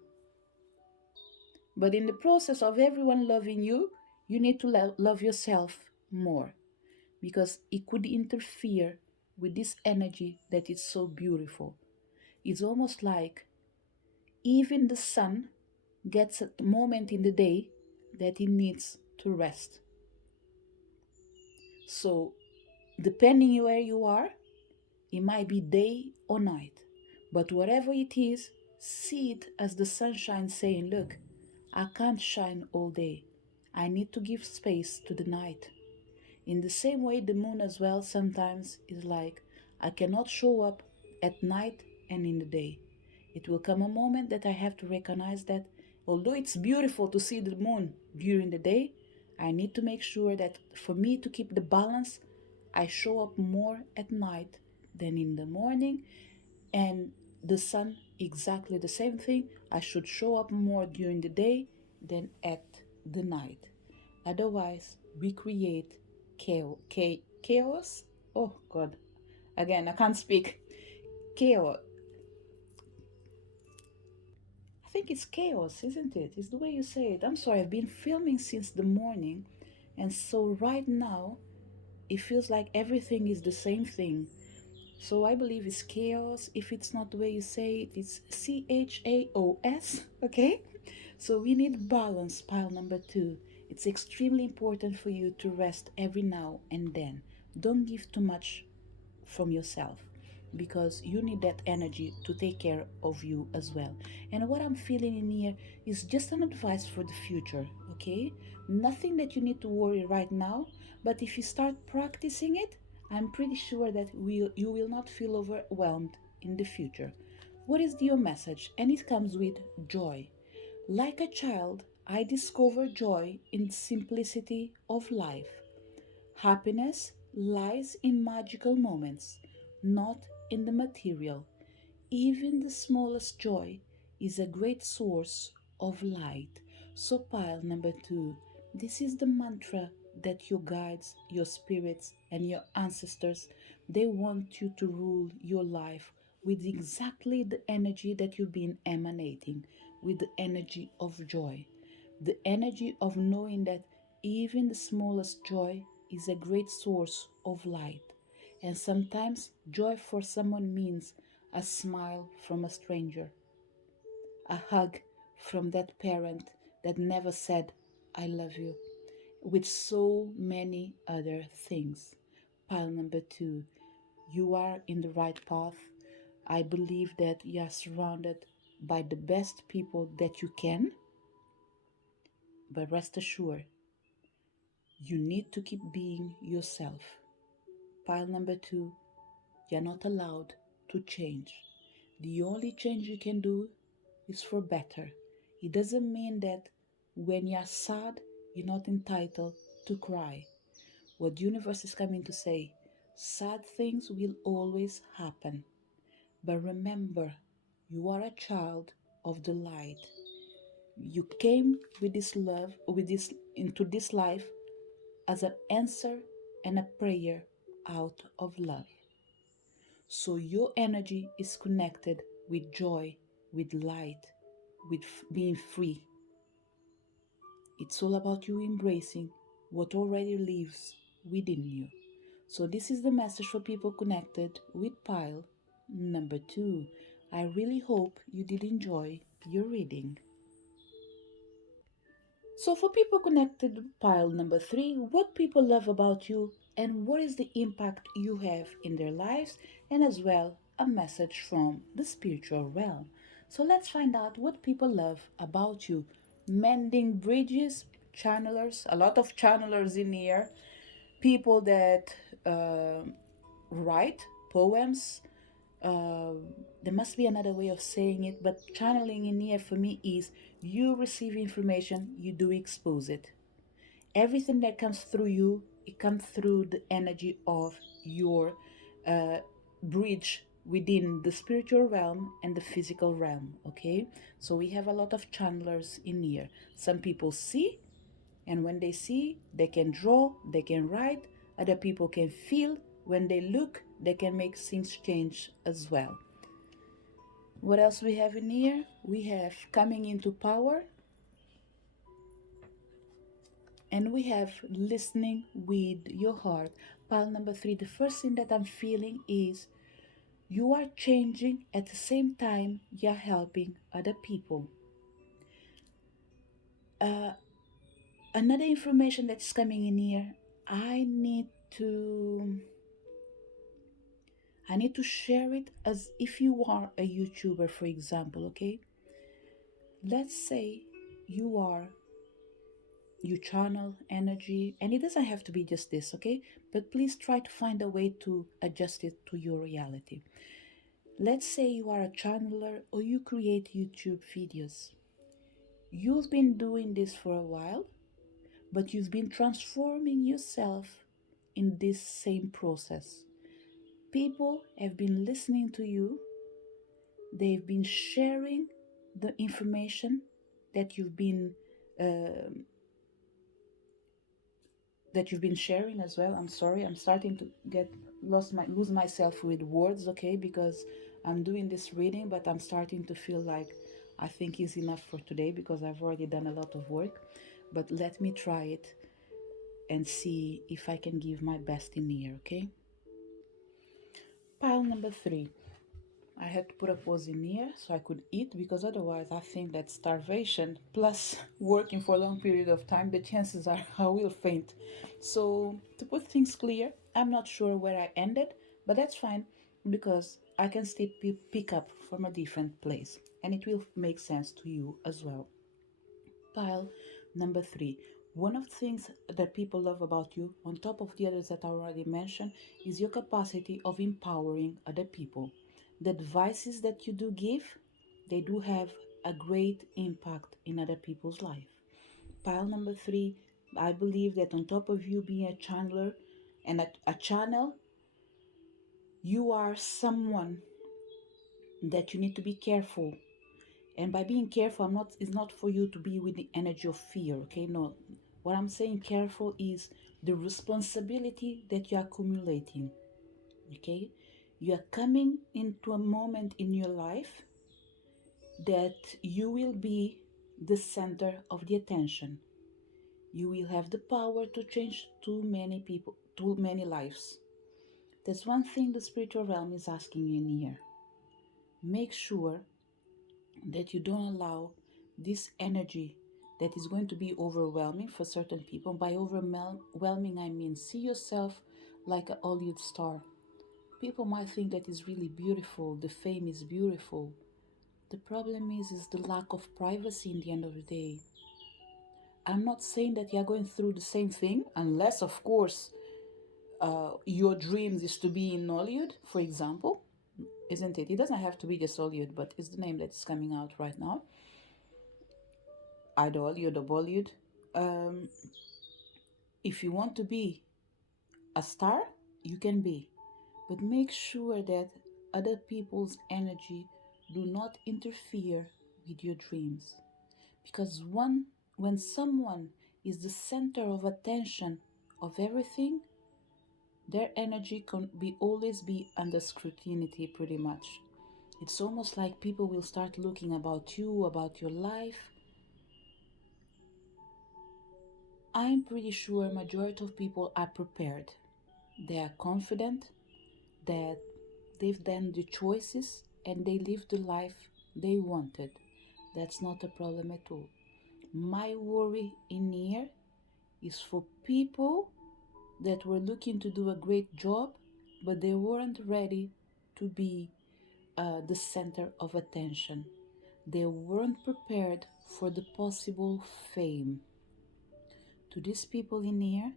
but in the process of everyone loving you, you need to love yourself more because it could interfere with this energy that is so beautiful. It's almost like even the sun gets a moment in the day that it needs to rest. So, depending where you are, it might be day or night. But whatever it is, see it as the sunshine saying, look, I can't shine all day. I need to give space to the night. In the same way, the moon as well sometimes is like, I cannot show up at night and in the day. It will come a moment that I have to recognize that although it's beautiful to see the moon during the day, I need to make sure that for me to keep the balance, I show up more at night than in the morning. And the sun, exactly the same thing. I should show up more during the day than at the night. Otherwise, we create chaos. Oh God, again, I can't speak. Chaos. I think it's chaos, isn't it? It's the way you say it. I'm sorry, I've been filming since the morning, and so right now it feels like everything is the same thing. So I believe it's chaos. If it's not the way you say it, it's chaos, okay? So we need balance, pile number two. It's extremely important for you to rest every now and then. Don't give too much from yourself because you need that energy to take care of you as well. And what I'm feeling in here is just an advice for the future, okay? Nothing that you need to worry right now, but if you start practicing it, I'm pretty sure that you will not feel overwhelmed in the future. What is your message? And it comes with joy. Like a child, I discover joy in the simplicity of life. Happiness lies in magical moments, not in the material. Even the smallest joy is a great source of light. So, pile number two, this is the mantra that your guides, your spirits, and your ancestors, they want you to rule your life with exactly the energy that you've been emanating. with the energy of joy, the energy of knowing that even the smallest joy is a great source of light. And sometimes joy for someone means a smile from a stranger, a hug from that parent that never said, I love you, with so many other things. Pile number two, you are in the right path. I believe that you are surrounded by the best people that you can, but rest assured, you need to keep being yourself. Pile number two, you're not allowed to change. The only change you can do is for better. It doesn't mean that when you're sad, you're not entitled to cry. What the universe is coming to say, sad things will always happen. But remember, you are a child of the light. You came with this love, with this into this life as an answer and a prayer out of love. So your energy is connected with joy, with light, with being free. It's all about you embracing what already lives within you. So, this is the message for people connected with pile number two. I really hope you did enjoy your reading. So, for people connected with pile number three, what people love about you and what is the impact you have in their lives, and as well a message from the spiritual realm. So, let's find out what people love about you. Mending bridges, channelers, a lot of channelers in here, people that write poems. Uh, there must be another way of saying it, but channeling in here for me is you receive information, you do expose it. Everything that comes through you, it comes through the energy of your uh, bridge within the spiritual realm and the physical realm. Okay, so we have a lot of channelers in here. Some people see, and when they see, they can draw, they can write. Other people can feel. When they look, they can make things change as well. What else we have in here? We have coming into power, and we have listening with your heart. Pile number three, the first thing that I'm feeling is you are changing at the same time you're helping other people. Uh, Another information that's coming in here, I need to I need to share it as if you are a YouTuber, for example, okay? Let's say you are, you channel energy, and it doesn't have to be just this, okay? But please try to find a way to adjust it to your reality. Let's say you are a channeler or you create YouTube videos. You've been doing this for a while, but you've been transforming yourself in this same process. People have been listening to you. They've been sharing the information that uh, you've been sharing as well. I'm sorry, I'm starting to get lose myself with words, okay? Because I'm doing this reading, but I'm starting to feel like I think is enough for today because I've already done a lot of work. But let me try it and see if I can give my best in here, okay? Pile number three. I had to put a pause in here so I could eat because otherwise I think that starvation plus working for a long period of time, the chances are I will faint. So, to put things clear, I'm not sure where I ended, but that's fine because I can still pick up from a different place and it will make sense to you as well. Pile number three. One of the things that people love about you, on top of the others that I already mentioned, is your capacity of empowering other people. The advices that you do give, they do have a great impact in other people's life. Pile number three, I believe that on top of you being a channeler and a channel, you are someone that you need to be careful. And by being careful, I'm not it's not for you to be with the energy of fear, okay? No. What I'm saying careful is the responsibility that you're accumulating. Okay? You are coming into a moment in your life that you will be the center of the attention. You will have the power to change too many people, too many lives. That's one thing the spiritual realm is asking you in here. Make sure that you don't allow this energy that is going to be overwhelming for certain people. By overwhelming, I mean see yourself like a Hollywood star. People might think that is really beautiful, the fame is beautiful. The problem is the lack of privacy in the end of the day. I'm not saying that you're going through the same thing, unless, of course, your dreams is to be in Hollywood, for example, isn't it? It doesn't have to be just Hollywood, but it's the name that's coming out right now. Either Hollywood or Bollywood. Um, if you want to be a star, you can be, but make sure that other people's energy do not interfere with your dreams. Because when someone is the center of attention of everything, their energy can be always be under scrutiny pretty much. It's almost like people will start looking about you, about your life. I'm pretty sure majority of people are prepared. They are confident that they've done the choices and they live the life they wanted. That's not a problem at all. My worry in here is for people that were looking to do a great job, but they weren't ready to be the center of attention. They weren't prepared for the possible fame. To these people in here,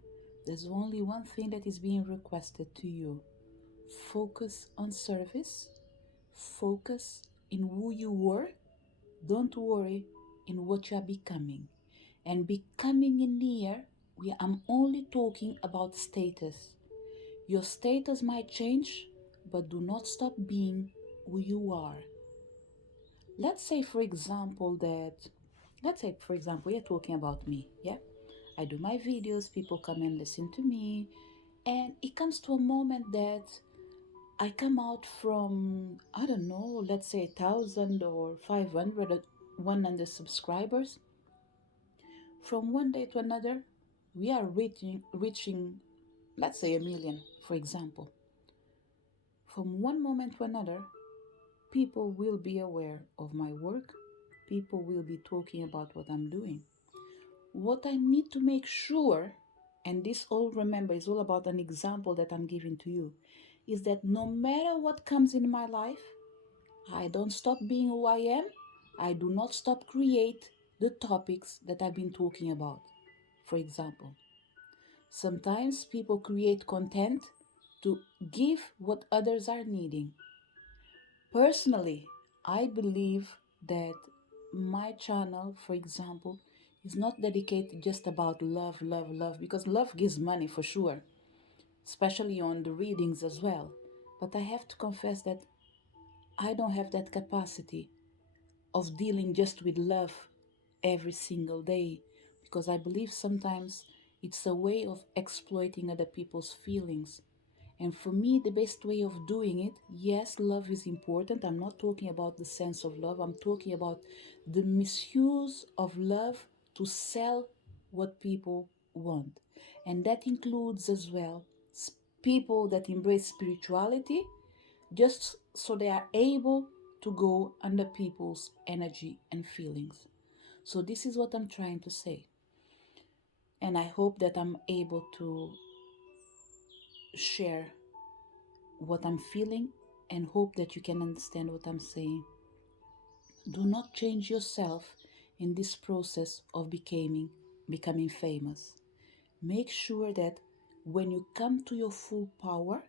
there's only one thing that is being requested to you: focus on service, focus in who you were, don't worry in what you are becoming. And becoming in here, I'm only talking about status. Your status might change, but do not stop being who you are. Let's say, for example, you're talking about me, yeah? I do my videos, people come and listen to me, and it comes to a moment that I come out from, I don't know, let's say 1,000 or 500 or 100 subscribers. From one day to another, we are reaching, let's say, 1 million, for example. From one moment to another, people will be aware of my work. People will be talking about what I'm doing. What I need to make sure, and this all remember is all about an example that I'm giving to you, is that no matter what comes in my life, I don't stop being who I am. I do not stop create the topics that I've been talking about. For example, sometimes people create content to give what others are needing. Personally, I believe that my channel, for example, is not dedicated just about love, love, love, because love gives money for sure, especially on the readings as well. But I have to confess that I don't have that capacity of dealing just with love every single day, because I believe sometimes it's a way of exploiting other people's feelings. And for me, the best way of doing it, yes, love is important. I'm not talking about the sense of love, I'm talking about the misuse of love to sell what people want. And that includes as well people that embrace spirituality just so they are able to go under people's energy and feelings. So, this is what I'm trying to say. And I hope that I'm able to share what I'm feeling and hope that you can understand what I'm saying. Do not change yourself in this process of becoming famous. Make sure that when you come to your full power,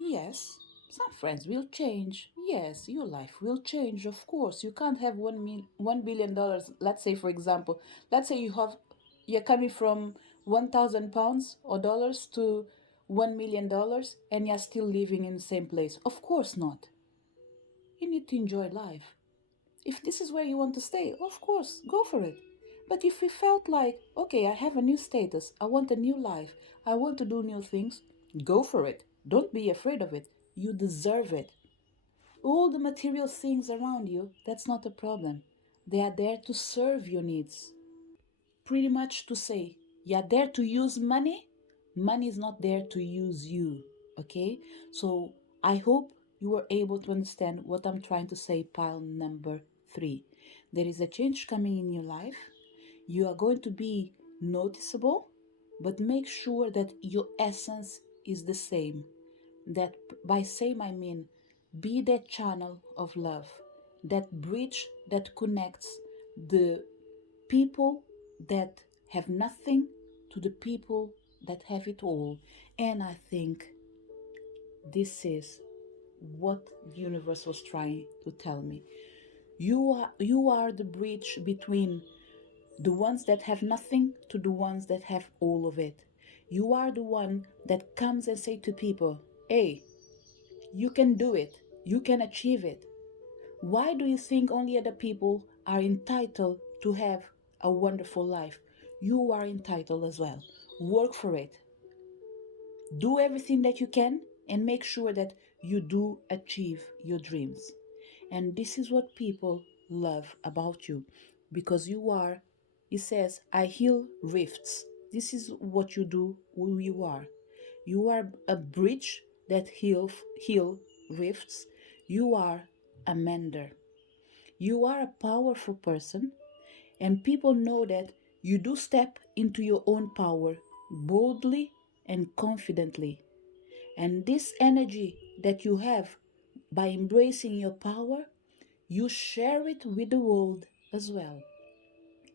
yes, some friends will change. Yes, your life will change. Of course, you can't have $1 billion. Let's say, for example, let's say you're coming from 1,000 pounds or dollars to $1 million, and you're still living in the same place. Of course not. You need to enjoy life. If this is where you want to stay, of course, go for it. But if you felt like, okay, I have a new status, I want a new life, I want to do new things, go for it. Don't be afraid of it. You deserve it. All the material things around you, that's not a problem. They are there to serve your needs. Pretty much to say, you're there to use money, money is not there to use you. Okay? So I hope you were able to understand what I'm trying to say, pile number three. There is a change coming in your life. You are going to be noticeable, but make sure that your essence is the same. That by same I mean be that channel of love, that bridge that connects the people that have nothing to the people that have it all. And I think this is what the universe was trying to tell me. You are the bridge between the ones that have nothing to the ones that have all of it. You are the one that comes and say to people, hey, you can do it, you can achieve it. Why do you think only other people are entitled to have a wonderful life? You are entitled as well. Work for it. Do everything that you can and make sure that you do achieve your dreams. And this is what people love about you because you are, he says, I heal rifts. This is what you do, who you are. You are a bridge that heal rifts. You are a mender. You are a powerful person, and people know that you do step into your own power boldly and confidently. And this energy that you have by embracing your power, you share it with the world as well.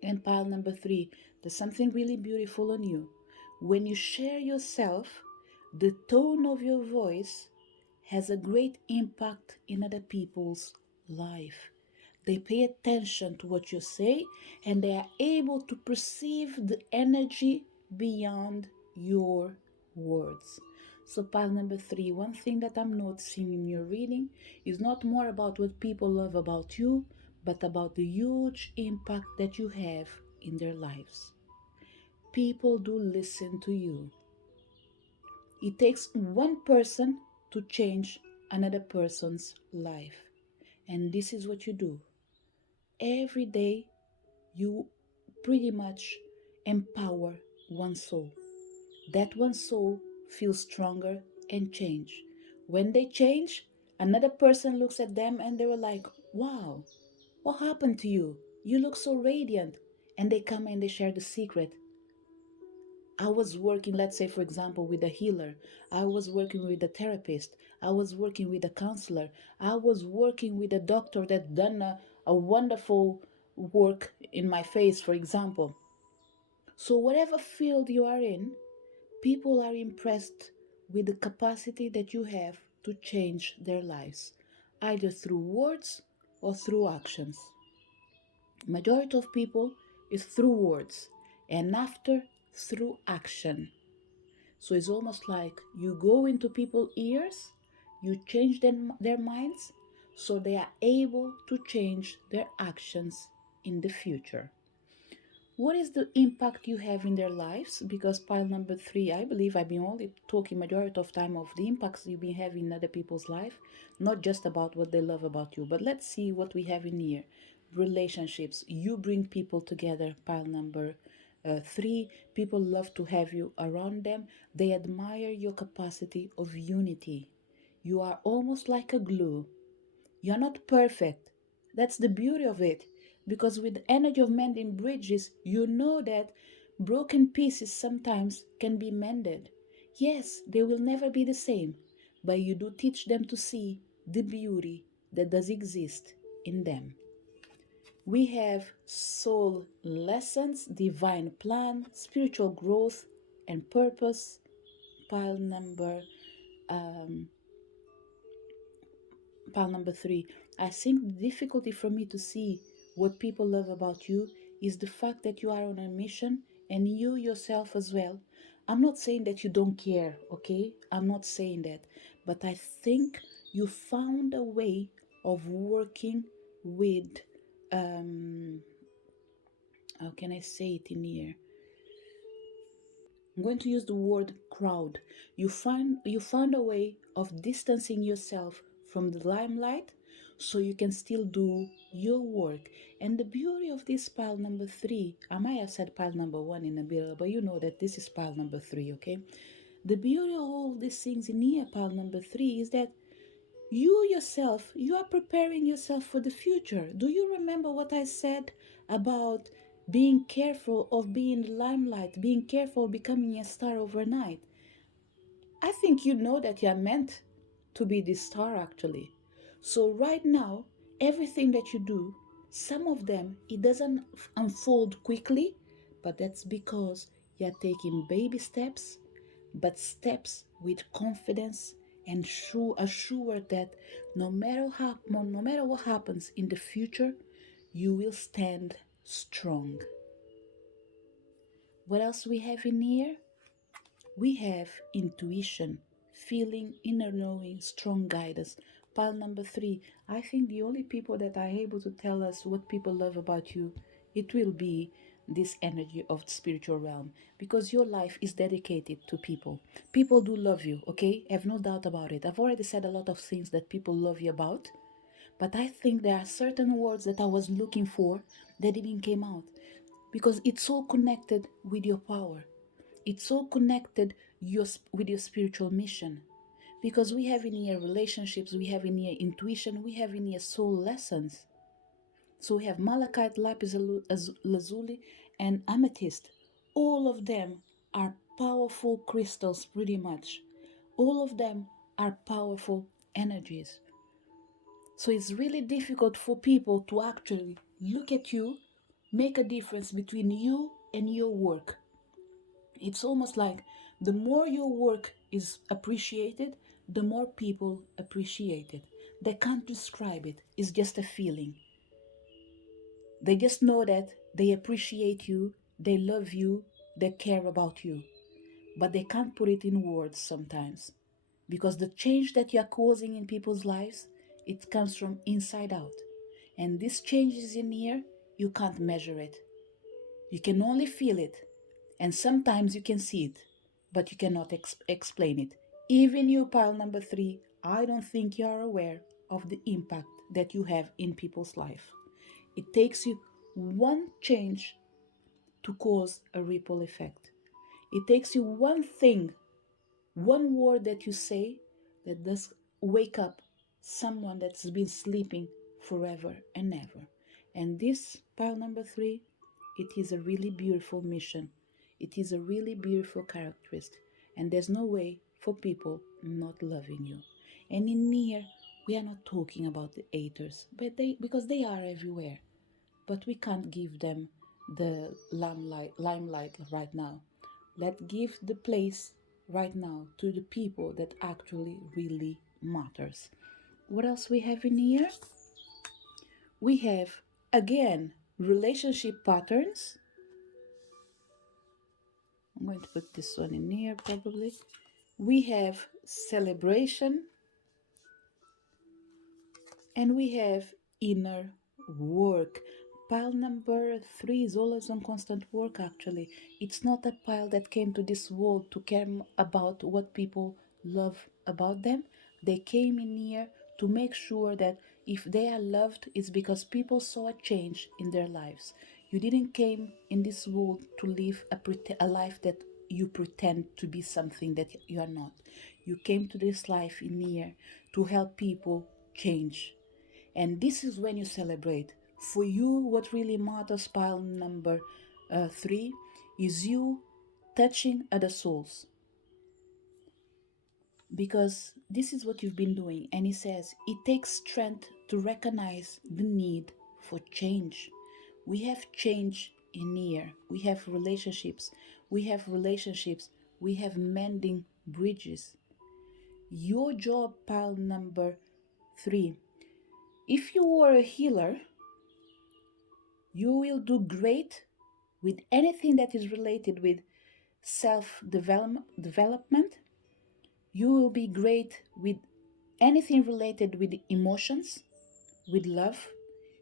And pile number three, there's something really beautiful on you. When you share yourself, the tone of your voice has a great impact in other people's life. They pay attention to what you say and they are able to perceive the energy beyond your words. So, pile number three, one thing that I'm noticing in your reading is not more about what people love about you, but about the huge impact that you have in their lives. People do listen to you. It takes one person to change another person's life. And this is what you do. Every day, you pretty much empower one soul. That one soul feels stronger and change. When they change, another person looks at them and they were like, wow, what happened to you? You look so radiant. And they come and they share the secret. I was working, let's say, for example, with a healer. I was working with a therapist. I was working with a counselor. I was working with a doctor that done a wonderful work in my face, for example. So, whatever field you are in, people are impressed with the capacity that you have to change their lives, either through words or through actions. Majority of people is through words and after through action. So it's almost like you go into people's ears, you change their minds so they are able to change their actions in the future. What is the impact you have in their lives? Because pile number three, I believe I've been only talking majority of time of the impacts you've been having in other people's life, not just about what they love about you. But let's see what we have in here. Relationships. You bring people together. Pile number three. People love to have you around them. They admire your capacity of unity. You are almost like a glue. You're not perfect. That's the beauty of it. Because with the energy of mending bridges, you know that broken pieces sometimes can be mended. Yes, they will never be the same, but you do teach them to see the beauty that does exist in them. We have soul lessons, divine plan, spiritual growth, and purpose. Pile number um, Pile number three. I think the difficulty for me to see what people love about you is the fact that you are on a mission and you yourself as well. I'm not saying that you don't care, okay? I'm not saying that. But I think you found a way of working with, um, how can I say it in here? I'm going to use the word crowd. You found a way of distancing yourself from the limelight so you can still do your work. And the beauty of this pile number three, I might have said pile number one in a bit, but you know that this is pile number three, okay? The beauty of all these things in here, pile number three, is that you yourself, you are preparing yourself for the future. Do you remember what I said about being careful of being the limelight, being careful of becoming a star overnight? I think you know that you are meant to be this star actually. So right now, everything that you do, some of them, it doesn't unfold quickly, but that's because you're taking baby steps, but steps with confidence and assured that no matter what happens in the future, you will stand strong. What else we have in here? We have intuition, feeling, inner knowing, strong guidance. Pile number three, I think the only people that are able to tell us what people love about you, it will be this energy of the spiritual realm, because your life is dedicated to people. People do love you, okay? Have no doubt about it. I've already said a lot of things that people love you about, but I think there are certain words that I was looking for that didn't came out because it's so connected with your power. It's so connected with your spiritual mission. Because we have in here relationships, we have in here intuition, we have in here soul lessons. So we have malachite, lapis lazuli, and amethyst. All of them are powerful crystals, pretty much. All of them are powerful energies. So it's really difficult for people to actually look at you, make a difference between you and your work. It's almost like the more your work is appreciated, the more people appreciate it. They can't describe it, it's just a feeling. They just know that they appreciate you, they love you, they care about you. But they can't put it in words sometimes. Because the change that you're causing in people's lives, it comes from inside out. And this change is in here, you can't measure it. You can only feel it, and sometimes you can see it, but you cannot explain it. Even you, pile number three, I don't think you are aware of the impact that you have in people's life. It takes you one change to cause a ripple effect. It takes you one thing, one word that you say that does wake up someone that's been sleeping forever and ever. And this pile number three, it is a really beautiful mission. It is a really beautiful characteristic. And there's no way for people not loving you. And in here, we are not talking about the haters, but because they are everywhere. But we can't give them the limelight right now. Let's give the place right now to the people that actually really matters. What else we have in here? We have again relationship patterns. I'm going to put this one in here probably. We have celebration, and we have inner work. Pile number three is always on constant work actually. It's not a pile that came to this world to care about what people love about them. They came in here to make sure that if they are loved, it's because people saw a change in their lives. You didn't came in this world to live a life that you pretend to be something that you are not. You came to this life in here to help people change. And this is when you celebrate. For you, what really matters, pile number three, is you touching other souls. Because this is what you've been doing. And he says, it takes strength to recognize the need for change. We have change in here. We have relationships. We have relationships. We have mending bridges. Your job, pile number three. If you were a healer, you will do great with anything that is related with self development. You will be great with anything related with emotions, with love.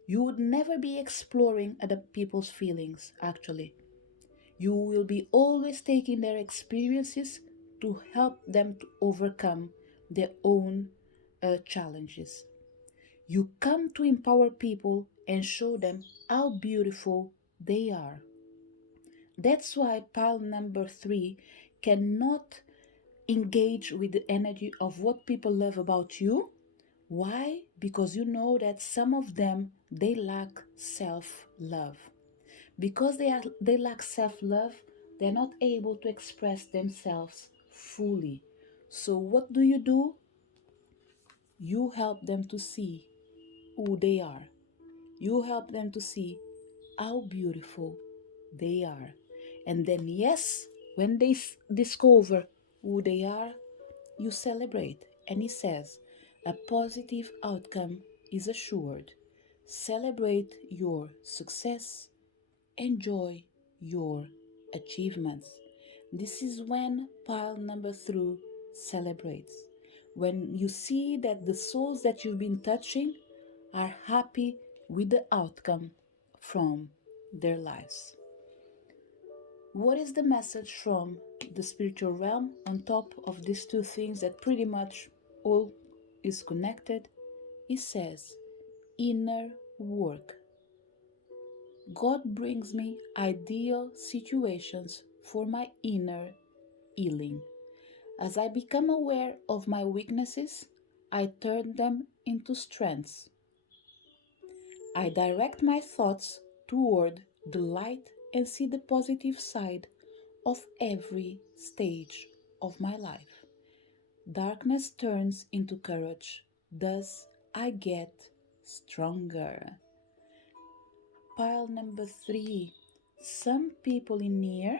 You would never be exploring other people's feelings, actually. You will be always taking their experiences to help them to overcome their own challenges. You come to empower people and show them how beautiful they are. That's why pile number three cannot engage with the energy of what people love about you. Why? Because you know that some of them they lack self-love. Because they lack self-love, they're not able to express themselves fully. So what do? You help them to see who they are. You help them to see how beautiful they are. And then, yes, when they discover who they are, you celebrate. And he says, a positive outcome is assured. Celebrate your success, enjoy your achievements. This is when pile number three celebrates. When you see that the souls that you've been touching are happy with the outcome from their lives. What is the message from the spiritual realm on top of these two things that pretty much all is connected? It says, inner work. God brings me ideal situations for my inner healing. As I become aware of my weaknesses, I turn them into strengths. I direct my thoughts toward the light and see the positive side of every stage of my life. Darkness turns into courage, thus, I get stronger. Pile number three. Some people in here,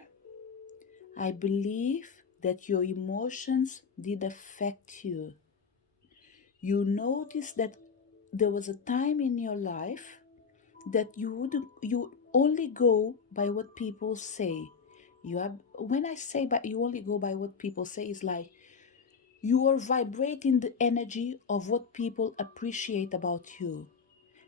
I believe that your emotions did affect you. You notice that there was a time in your life that you only go by what people say. You have when I say but you only go by what people say, is like you are vibrating the energy of what people appreciate about you.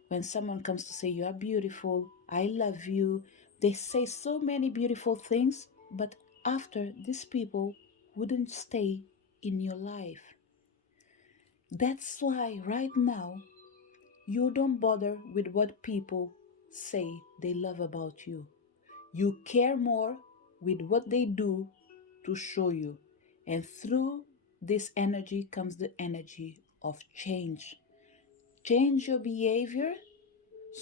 When someone comes to say you are beautiful, I love you, they say so many beautiful things, but after these people wouldn't stay in your life. That's why right now you don't bother with what people say they love about you. You care more with what they do to show you. And through this energy comes the energy of change. Change your behavior.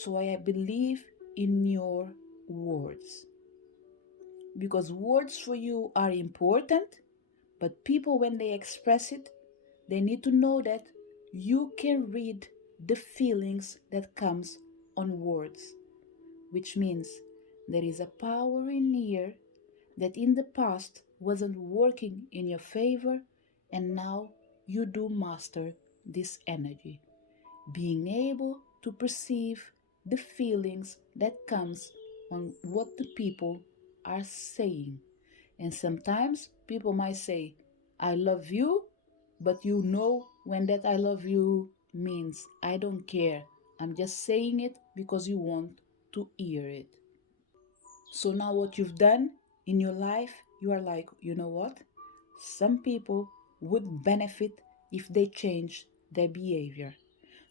So I believe in your words. Because words for you are important, but people, when they express it, they need to know that you can read the feelings that comes on words, which means there is a power in here that in the past wasn't working in your favor, and now you do master this energy, being able to perceive the feelings that comes on what the people are saying. And sometimes people might say, I love you, but you know when that I love you means I don't care. I'm just saying it because you want to hear it. So now what you've done in your life, you are like, you know what? Some people would benefit if they change their behavior.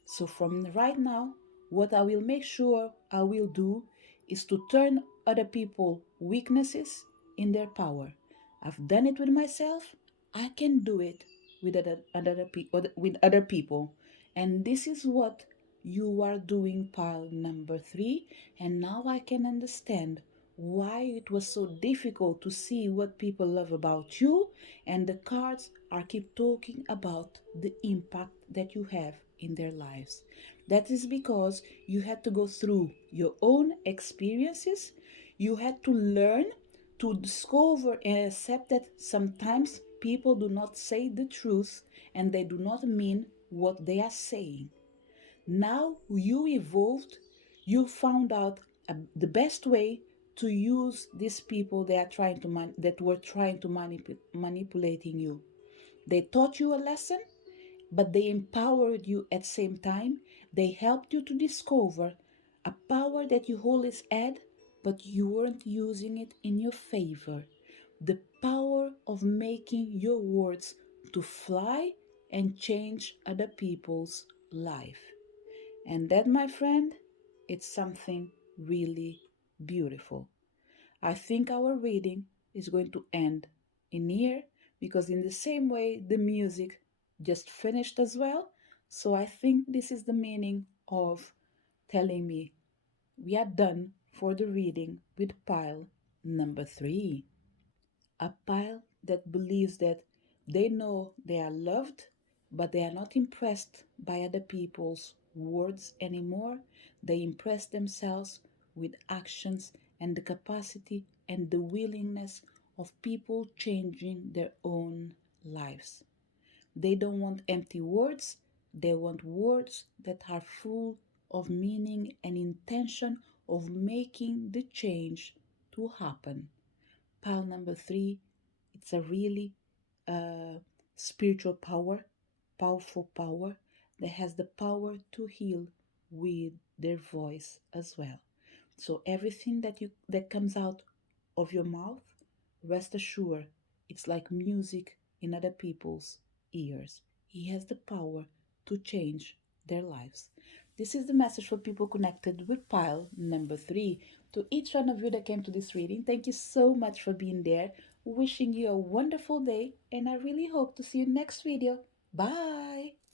So from right now, what I will make sure I will do is to turn other people's weaknesses in their power. I've done it with myself. I can do it with other people. And this is what you are doing, pile number three. And now I can understand why it was so difficult to see what people love about you, and the cards are keep talking about the impact that you have in their lives. That is because you had to go through your own experiences. You had to learn to discover and accept that sometimes people do not say the truth and they do not mean what they are saying. Now you evolved, you found out the best way to use these people that were trying to manipulating you. They taught you a lesson, but they empowered you at the same time. They helped you to discover a power that you always had, but you weren't using it in your favor. The power of making your words to fly and change other people's life. And that, my friend, it's something really beautiful. I think our reading is going to end in here because, in the same way, the music just finished as well. So I think this is the meaning of telling me we are done for the reading with pile number 3. A pile that believes that they know they are loved, but they are not impressed by other people's words anymore. They impress themselves with actions and the capacity and the willingness of people changing their own lives. They don't want empty words, they want words that are full of meaning and intention of making the change to happen. Pile number 3, it's a really uh, spiritual power, powerful power that has the power to heal with their voice as well. So everything that comes out of your mouth, rest assured, it's like music in other people's ears. He has the power to change their lives. This is the message for people connected with pile number 3. To each one of you that came to this reading, thank you so much for being there. Wishing you a wonderful day, and I really hope to see you next video. Bye.